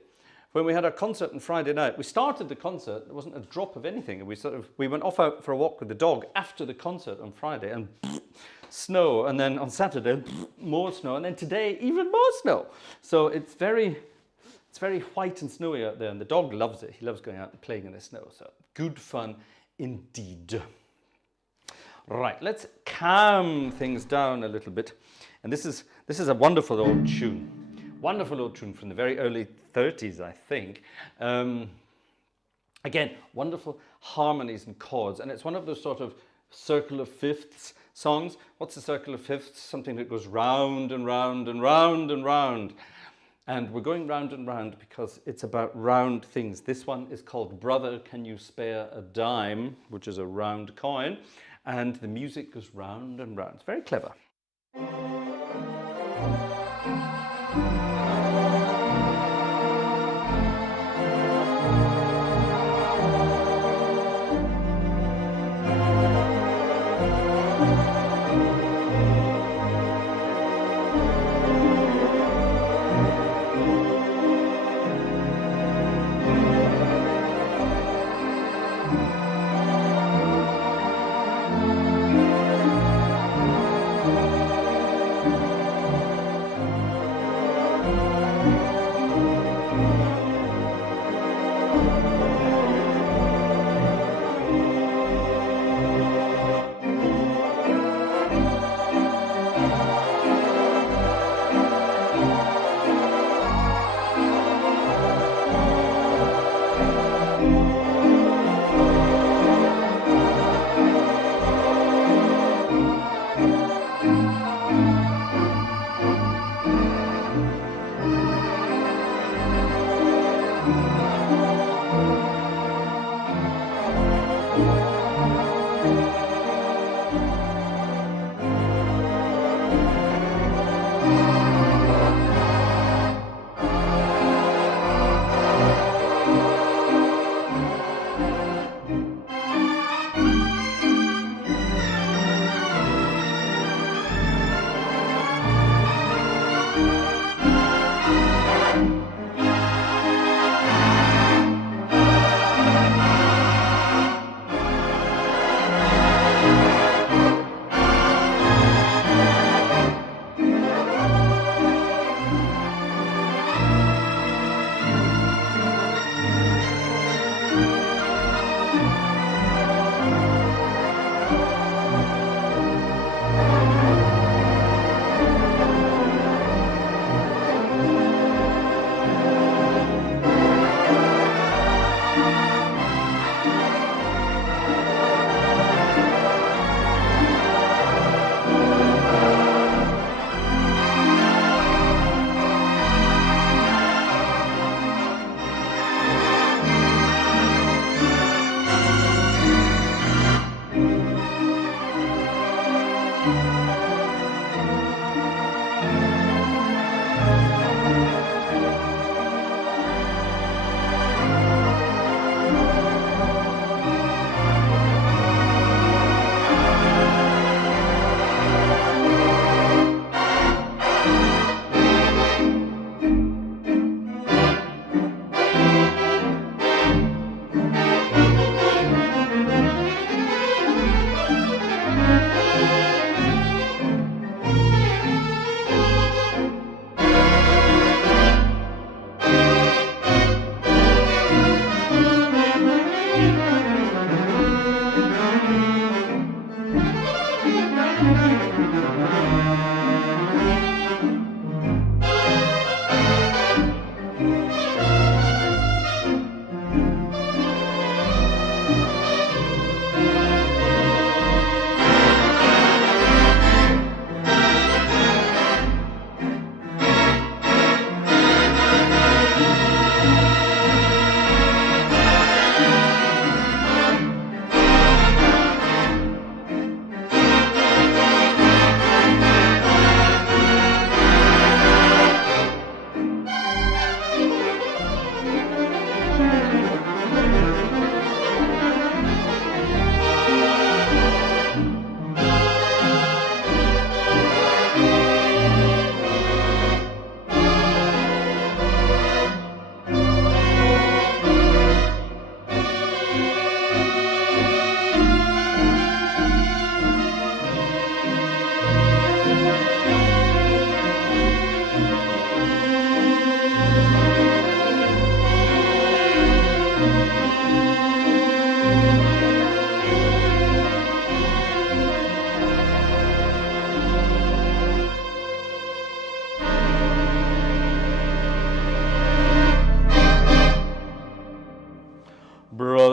when we had our concert on Friday night, we started the concert, there wasn't a drop of anything, and we went off out for a walk with the dog after the concert on Friday, and snow, and then on Saturday, more snow, and then today, even more snow. So it's very white and snowy out there, and the dog loves it. He loves going out and playing in the snow, so good fun indeed. Right, let's calm things down a little bit. And this is a wonderful old tune. Wonderful old tune from the very early 30s, I think. Again, wonderful harmonies and chords. And it's one of those sort of circle of fifths songs. What's a circle of fifths? Something that goes round and round and round and round. And we're going round and round because it's about round things. This one is called Brother, Can You Spare a Dime, which is a round coin. And the music goes round and round. It's very clever.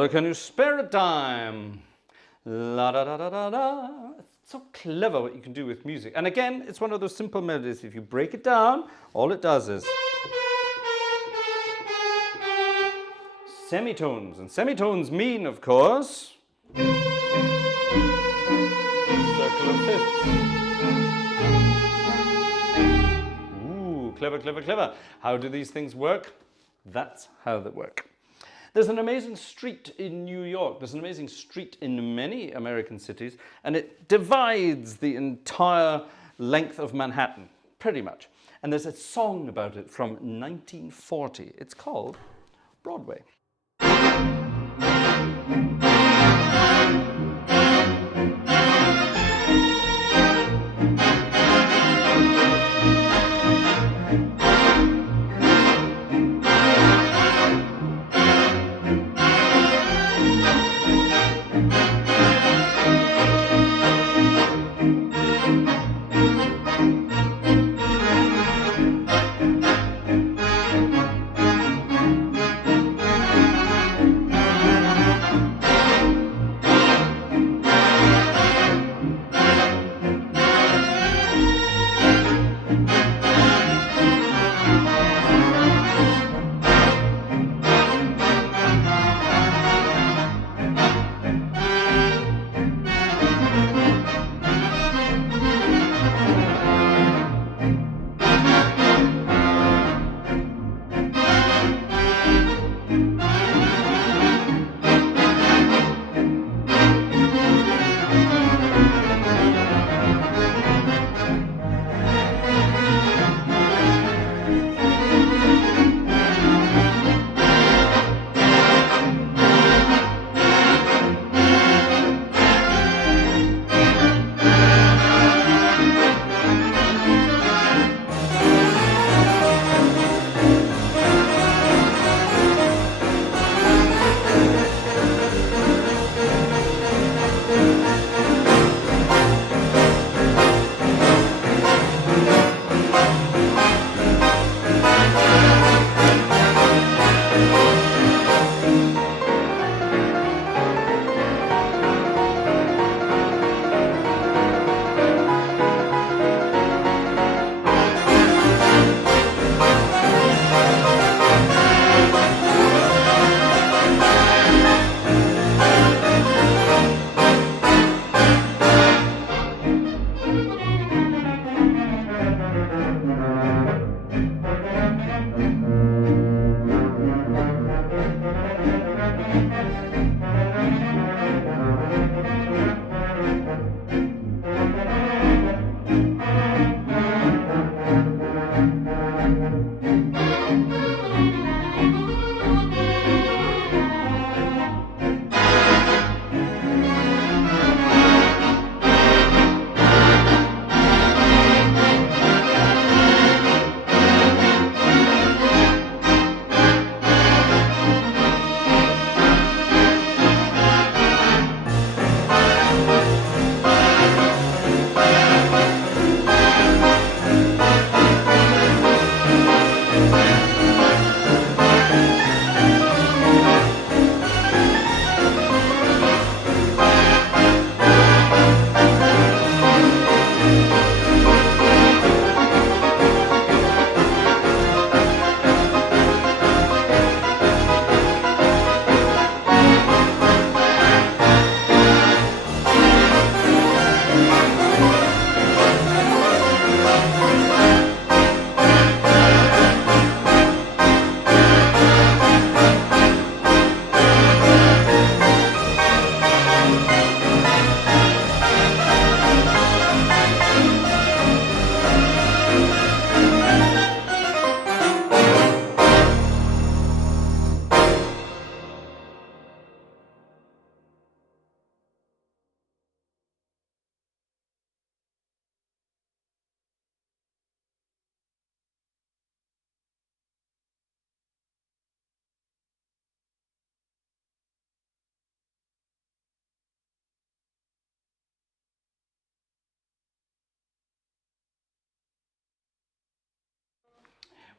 Or can you spare a dime? La da da da da da. It's so clever what you can do with music. And again, it's one of those simple melodies. If you break it down, all it does is semitones. And semitones mean, of course, circle of fifths. Ooh, clever, clever, clever. How do these things work? That's how they work. There's an amazing street in New York. There's an amazing street in many American cities, and it divides the entire length of Manhattan, pretty much. And there's a song about it from 1940. It's called Broadway.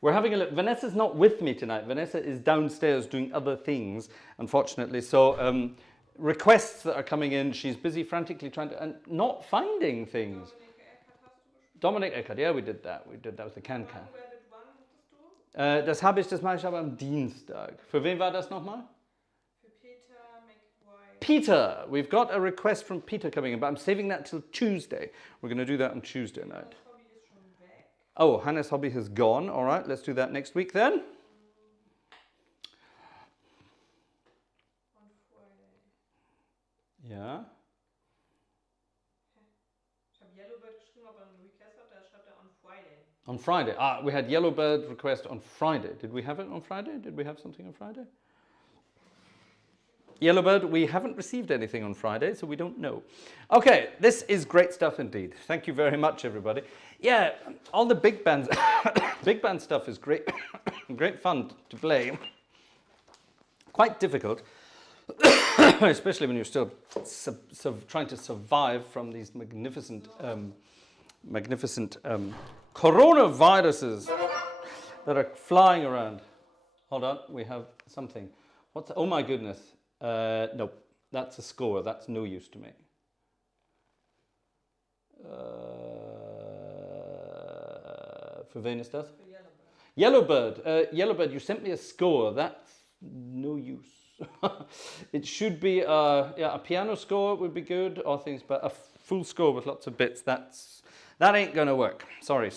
We're having a look. Vanessa's not with me tonight. Vanessa is downstairs doing other things, unfortunately. So requests that are coming in, she's busy frantically trying to, and not finding things. Dominik Eckert, yeah, we did that. We did that with the Can-Can. Das habe ich, das mache ich aber am Dienstag. Für wen war das nochmal? Peter. We've got a request from Peter coming in, but I'm saving that till Tuesday. We're going to do that on Tuesday night. Oh, Hannes' hobby has gone. All right, let's do that next week then. Ja. On Friday. Ah, we had Yellowbird request on Friday. Did we have it on Friday? Did we have something on Friday? Yellowbird, we haven't received anything on Friday, so we don't know. Okay, this is great stuff indeed. Thank you very much, everybody. Yeah, all the big bands, big band stuff is great, great fun to play. Quite difficult, especially when you're still trying to survive from these magnificent, magnificent coronaviruses that are flying around. Hold on, we have something. What's? Oh my goodness. No, that's a score. That's no use to me. For wen ist das? Yellowbird. Yellowbird, you sent me a score. That's no use. It should be yeah, a piano score would be good, or things, but a full score with lots of bits, that ain't gonna work. Sorry.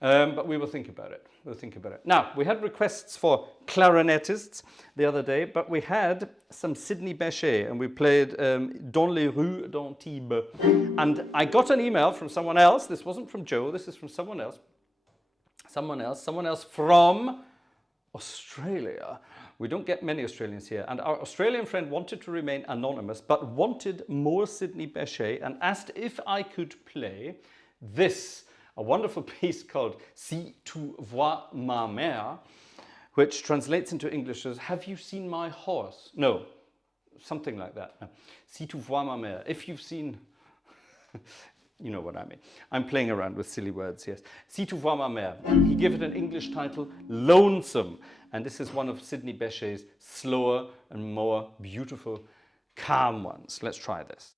But we will think about it. We'll think about it. Now, we had requests for clarinetists the other day, but we had some Sidney Bechet, and we played Dans les rues d'Antibes. And I got an email from someone else. This wasn't from Joe. This is from someone else. Someone else from Australia. We don't get many Australians here. And our Australian friend wanted to remain anonymous, but wanted more Sidney Bechet and asked if I could play this, a wonderful piece called Si tu vois ma mère, which translates into English as, have you seen my horse? No, something like that. No. Si tu vois ma mère. If you've seen, you know what I mean. I'm playing around with silly words, yes. Si tu vois ma mère. He gave it an English title, Lonesome. And this is one of Sidney Bechet's slower and more beautiful, calm ones. Let's try this.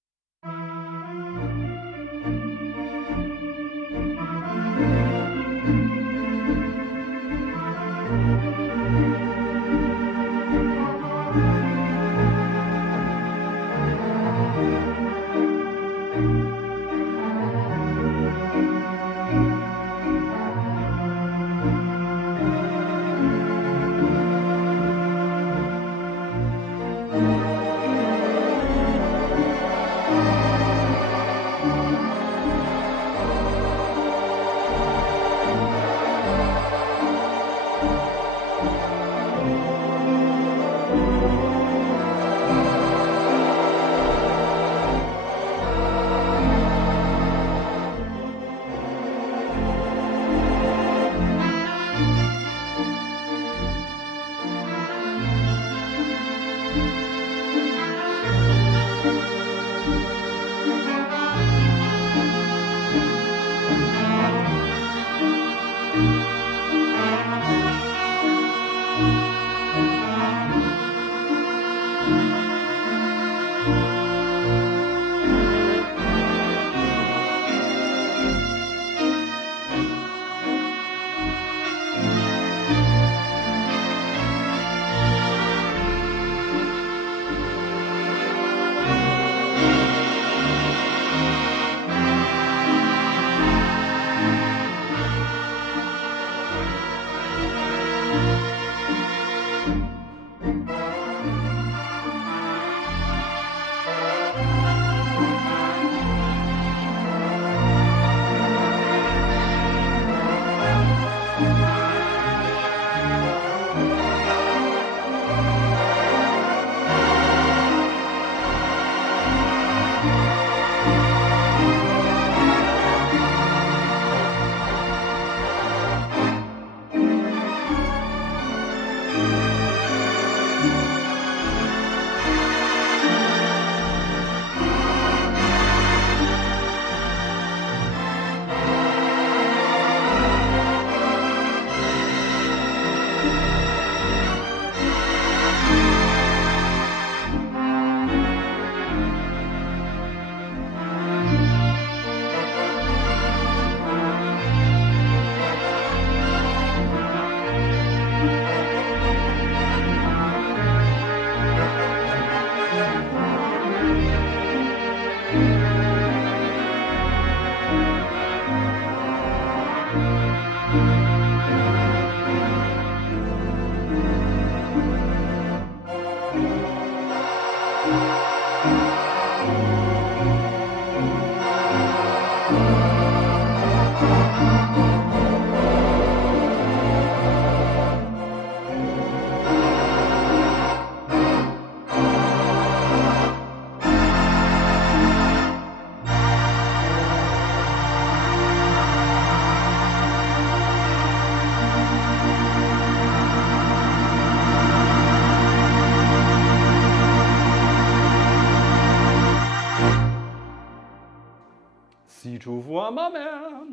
Sieh du vor, Mama.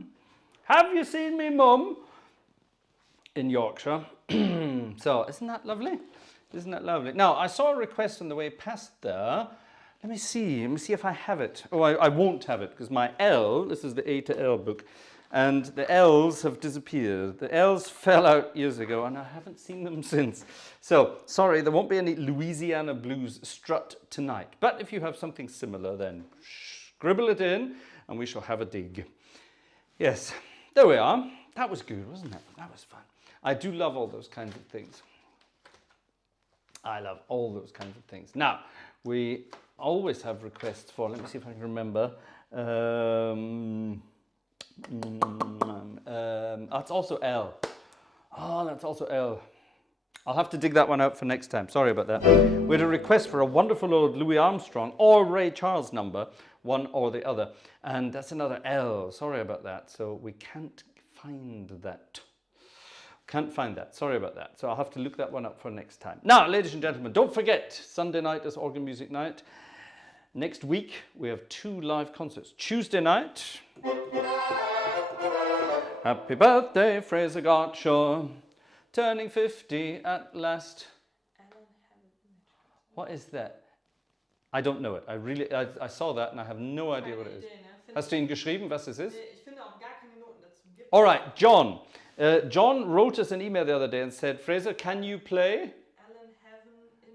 Have you seen me, Mum? In Yorkshire. So, isn't that lovely? Isn't that lovely? Now, I saw a request on the way past there. Let me see if I have it. Oh, I won't have it because my L, this is the A to L book, and the L's have disappeared. The L's fell out years ago and I haven't seen them since. So, sorry, there won't be any Louisiana Blues strut tonight. But if you have something similar, then scribble it in and we shall have a dig. Yes, there we are. That was good, wasn't it? That was fun. I do love all those kinds of things. I love all those kinds of things. Now, we always have requests for, let me see if I can remember. That's also L. Oh, that's also L. I'll have to dig that one out for next time. Sorry about that. We had a request for a wonderful old Louis Armstrong or Ray Charles number, one or the other. And that's another L. Sorry about that. So we can't find that. Can't find that. Sorry about that. So I'll have to look that one up for next time. Now, ladies and gentlemen, don't forget, Sunday night is Organ Music Night. Next week, we have 2 live concerts. Tuesday night, happy birthday, Fraser Gartshore, turning 50 at last. What is that? I don't know it. I saw that and I have no idea what it is. Hast du ihn geschrieben, was es ist? All right, John. John wrote us an email the other day and said, Fraser, can you play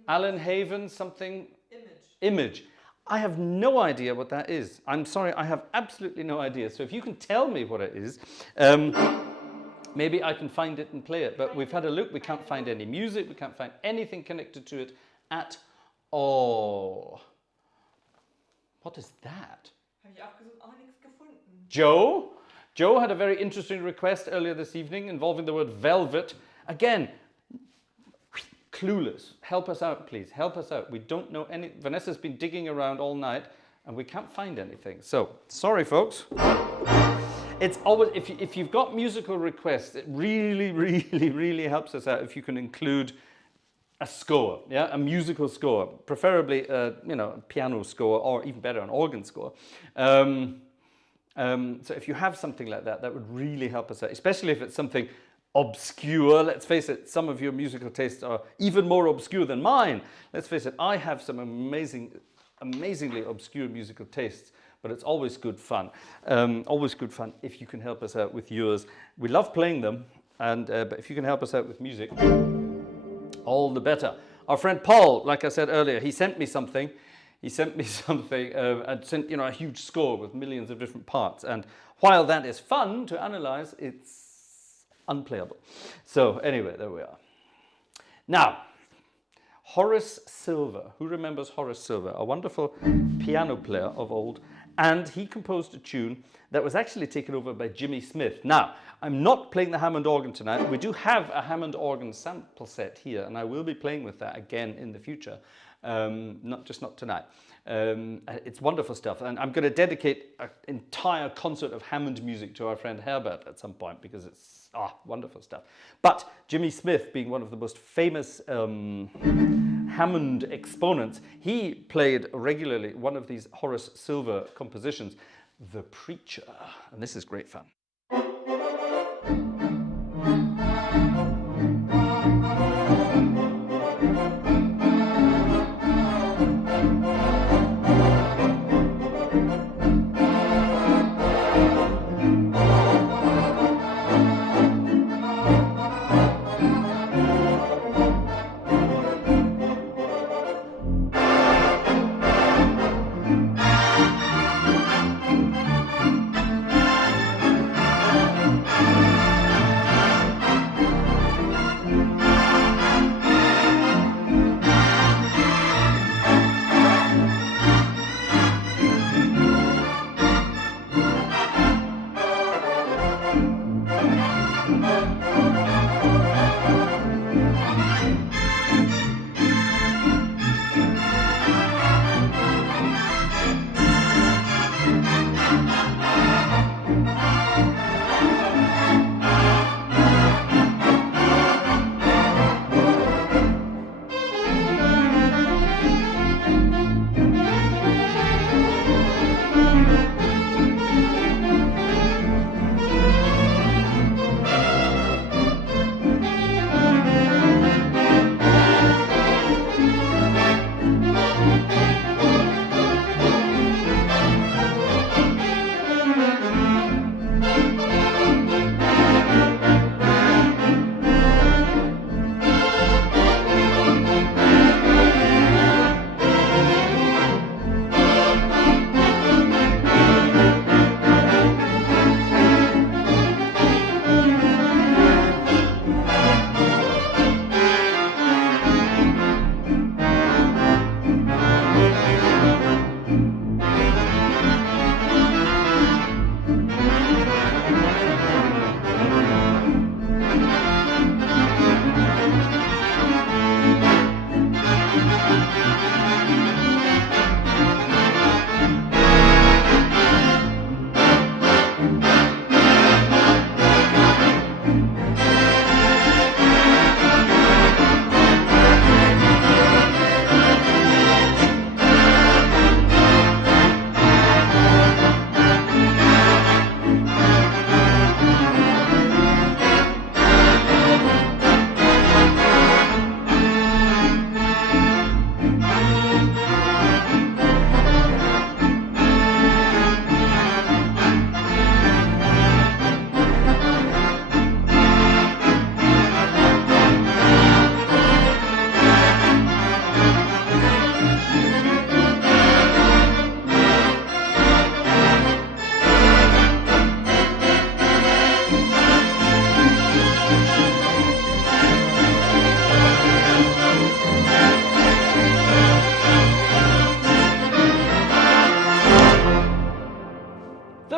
Alan Haven something? Image. I have no idea what that is. I'm sorry, I have absolutely no idea. So if you can tell me what it is, maybe I can find it and play it. But we've had a look, we can't find any music, we can't find anything connected to it at all. What is that? Joe? Joe had a very interesting request earlier this evening involving the word velvet. Again, clueless. Help us out, please. Help us out. We don't know any. Vanessa's been digging around all night and we can't find anything. So, sorry, folks. It's always, if you've got musical requests, it really, really, really helps us out if you can include a score, yeah, a musical score, preferably, a piano score or even better, an organ score. So if you have something like that, that would really help us out, especially if it's something obscure. Let's face it, some of your musical tastes are even more obscure than mine. Let's face it, I have some amazingly obscure musical tastes, but it's always good fun. Always good fun if you can help us out with yours. We love playing them, but if you can help us out with music, all the better. Our friend Paul, like I said earlier, he sent me something. And sent a huge score with millions of different parts. And while that is fun to analyze, it's unplayable. So anyway, there we are. Now, Horace Silver. Who remembers Horace Silver? A wonderful piano player of old. And he composed a tune that was actually taken over by Jimmy Smith. Now, I'm not playing the Hammond organ tonight. We do have a Hammond organ sample set here, and I will be playing with that again in the future. Not tonight. It's wonderful stuff, and I'm going to dedicate an entire concert of Hammond music to our friend Herbert at some point because it's wonderful stuff. But Jimmy Smith, being one of the most famous Hammond exponents, he played regularly one of these Horace Silver compositions, The Preacher, and this is great fun.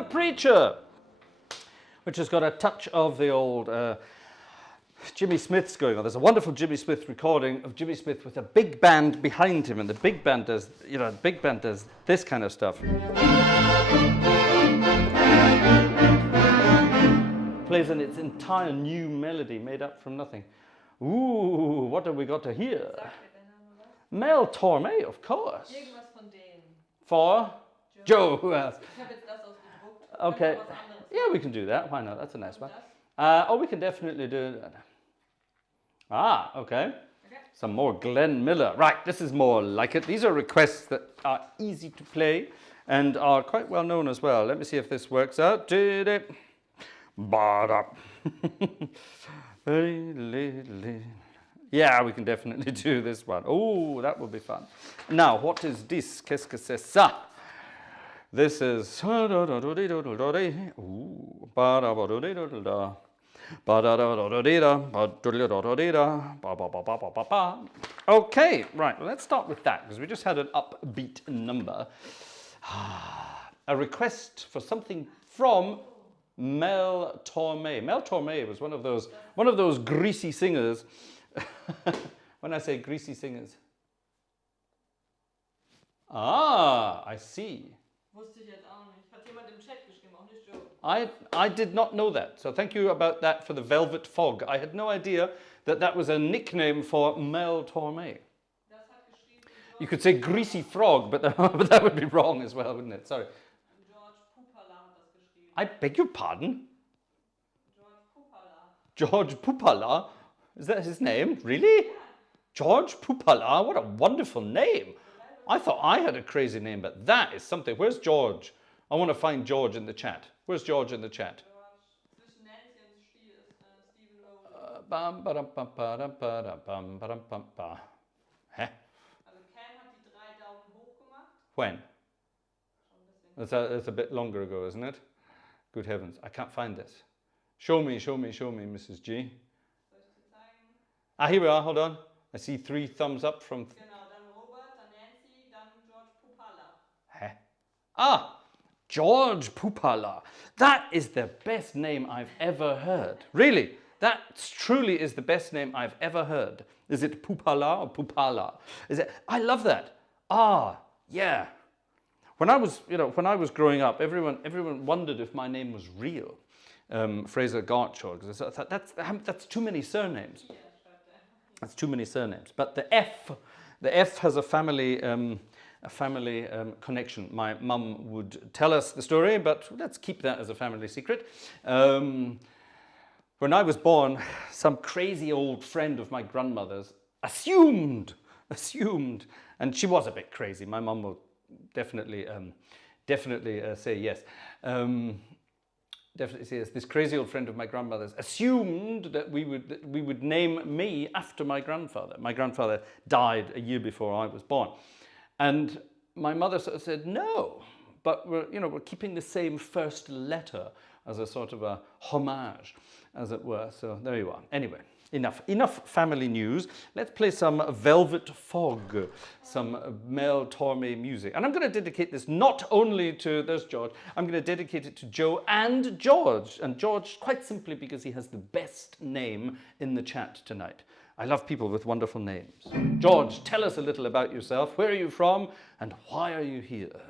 The Preacher, which has got a touch of the old Jimmy Smith's going on. There's a wonderful Jimmy Smith recording of Jimmy Smith with a big band behind him, and the big band does, you know, the big band does this kind of stuff. Plays in its entire new melody made up from nothing. Ooh, what have we got to hear? Mel Torme, of course. For Joe, who else? Okay. Yeah, we can do that. Why not? That's a nice one. Oh, we can definitely do that. Ah, okay. Some more Glenn Miller. Right, this is more like it. These are requests that are easy to play and are quite well known as well. Let me see if this works out. Did it? Yeah, we can definitely do this one. Oh, that would be fun. Now, what is this? Qu'est-ce que c'est ça? This is... Okay, right, let's start with that, because we just had an upbeat number. A request for something from Mel Torme. Mel Torme was one of those greasy singers. When I say greasy singers. Ah, I see. Wusste ich jetzt auch nicht. Hat jemand im Chat geschrieben, auch nicht Joe. I did not know that. So thank you about that for the Velvet Fog. I had no idea that that was a nickname for Mel Torme. Das hat geschrieben You could say greasy frog, but that would be wrong as well, wouldn't it? Sorry. George Pupala hat das geschrieben. I beg your pardon? George Pupala. George Pupala? Is that his name? Really? Yeah. George Pupala? What a wonderful name. I thought I had a crazy name, but that is something. Where's George? I want to find George in the chat. Where's George in the chat? Zwischen Nancy und Stephen Lowe. Hä? Also Cam hat die 3 Daumen hoch gemacht. When? Schon ein bisschen. That's a bit longer ago, isn't it? Good heavens, I can't find this. Show me, Mrs. G. Soll ich dir zeigen? Ah, here we are, hold on. I see 3 thumbs up from... Genau, dann Robert, dann Nancy, dann George Pupala. Hä? Ah! George Pupala. That is the best name I've ever heard. Really, that truly is the best name I've ever heard. Is it Pupala or Pupala? Is it? I love that. Ah, yeah. When I was growing up, everyone wondered if my name was real. Fraser Gartshore, because I thought that's too many surnames. That's too many surnames. But the F has a family connection. My mum would tell us the story, but let's keep that as a family secret. When I was born, some crazy old friend of my grandmother's assumed, and she was a bit crazy. My mum will definitely say yes. Definitely say yes. This crazy old friend of my grandmother's assumed that we would name me after my grandfather. My grandfather died a year before I was born. And my mother sort of said, no, but we're keeping the same first letter as a sort of a homage, as it were. So there you are. Anyway, enough family news. Let's play some Velvet Fog, some Mel Torme music. And I'm going to dedicate this not only to, there's George, I'm going to dedicate it to Joe and George. And George, quite simply because he has the best name in the chat tonight. I love people with wonderful names. George, tell us a little about yourself. Where are you from and why are you here?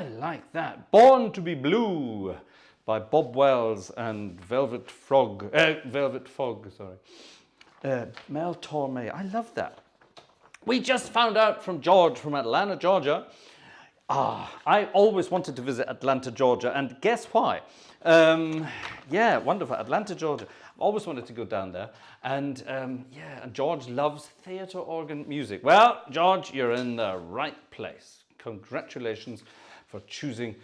I like that. Born to be Blue by Bob Wells and Velvet Fog, sorry. Mel Torme. I love that. We just found out from George from Atlanta, Georgia. I always wanted to visit Atlanta, Georgia, and guess why? Yeah, wonderful. Atlanta, Georgia. I've always wanted to go down there. And yeah, and George loves theatre organ music. Well, George, you're in the right place. Congratulations for choosing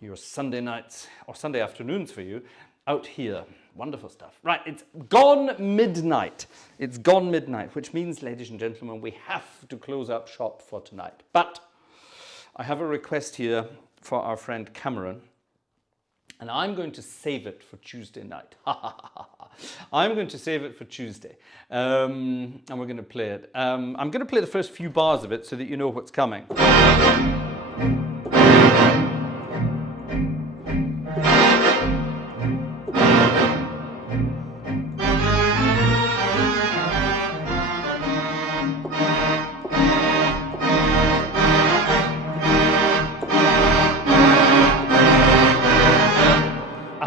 your Sunday nights, or Sunday afternoons for you, out here. Wonderful stuff. Right, it's gone midnight. It's gone midnight, which means, ladies and gentlemen, we have to close up shop for tonight. But I have a request here for our friend Cameron, and I'm going to save it for Tuesday night. I'm going to save it for Tuesday, and we're going to play it. I'm going to play the first few bars of it so that you know what's coming.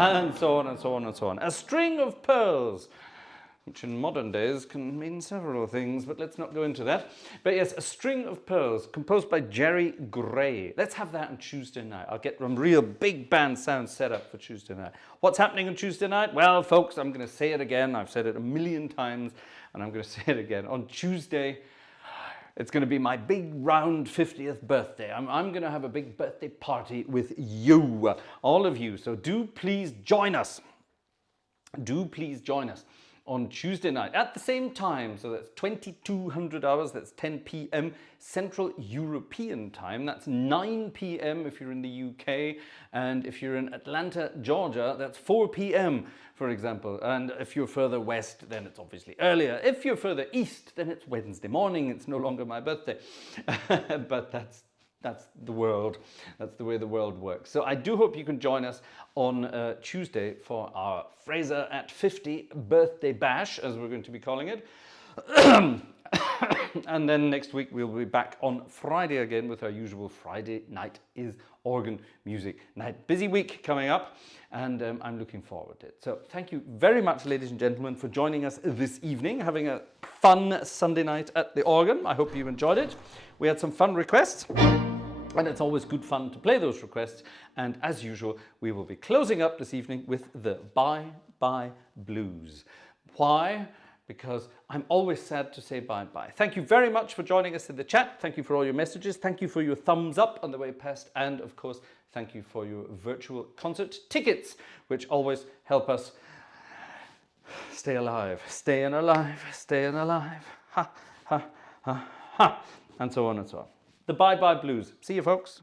And so on and so on and so on. A string of pearls, which in modern days can mean several things, but let's not go into that. But yes, a string of pearls, composed by Jerry Gray. Let's have that on Tuesday night. I'll get some real big band sound set up for Tuesday night. What's happening on Tuesday night? Well, folks, I'm going to say it again. I've said it a million times, and I'm going to say it again. On Tuesday, it's going to be my big round 50th birthday. I'm going to have a big birthday party with you, all of you. So do please join us. Do please join us on Tuesday night at the same time. So that's 2200 hours. That's 10 p.m. Central European time. That's 9 p.m. if you're in the UK. And if you're in Atlanta, Georgia, that's 4 p.m. for example. And if you're further west, then it's obviously earlier. If you're further east, then it's Wednesday morning. It's no longer my birthday. But that's the world. That's the way the world works. So I do hope you can join us on Tuesday for our Fraser at 50 birthday bash, as we're going to be calling it. And then next week we'll be back on Friday again with our usual Friday night is organ music night. Busy week coming up, and I'm looking forward to it. So thank you very much, ladies and gentlemen, for joining us this evening, having a fun Sunday night at the organ. I hope you enjoyed it. We had some fun requests, and it's always good fun to play those requests. And as usual, we will be closing up this evening with the Bye Bye Blues. Why? Because I'm always sad to say bye-bye. Thank you very much for joining us in the chat. Thank you for all your messages. Thank you for your thumbs up on the way past. And of course, thank you for your virtual concert tickets, which always help us stay alive, staying alive, staying alive. Ha, ha, ha, ha. And so on and so on. The Bye Bye Blues. See you, folks.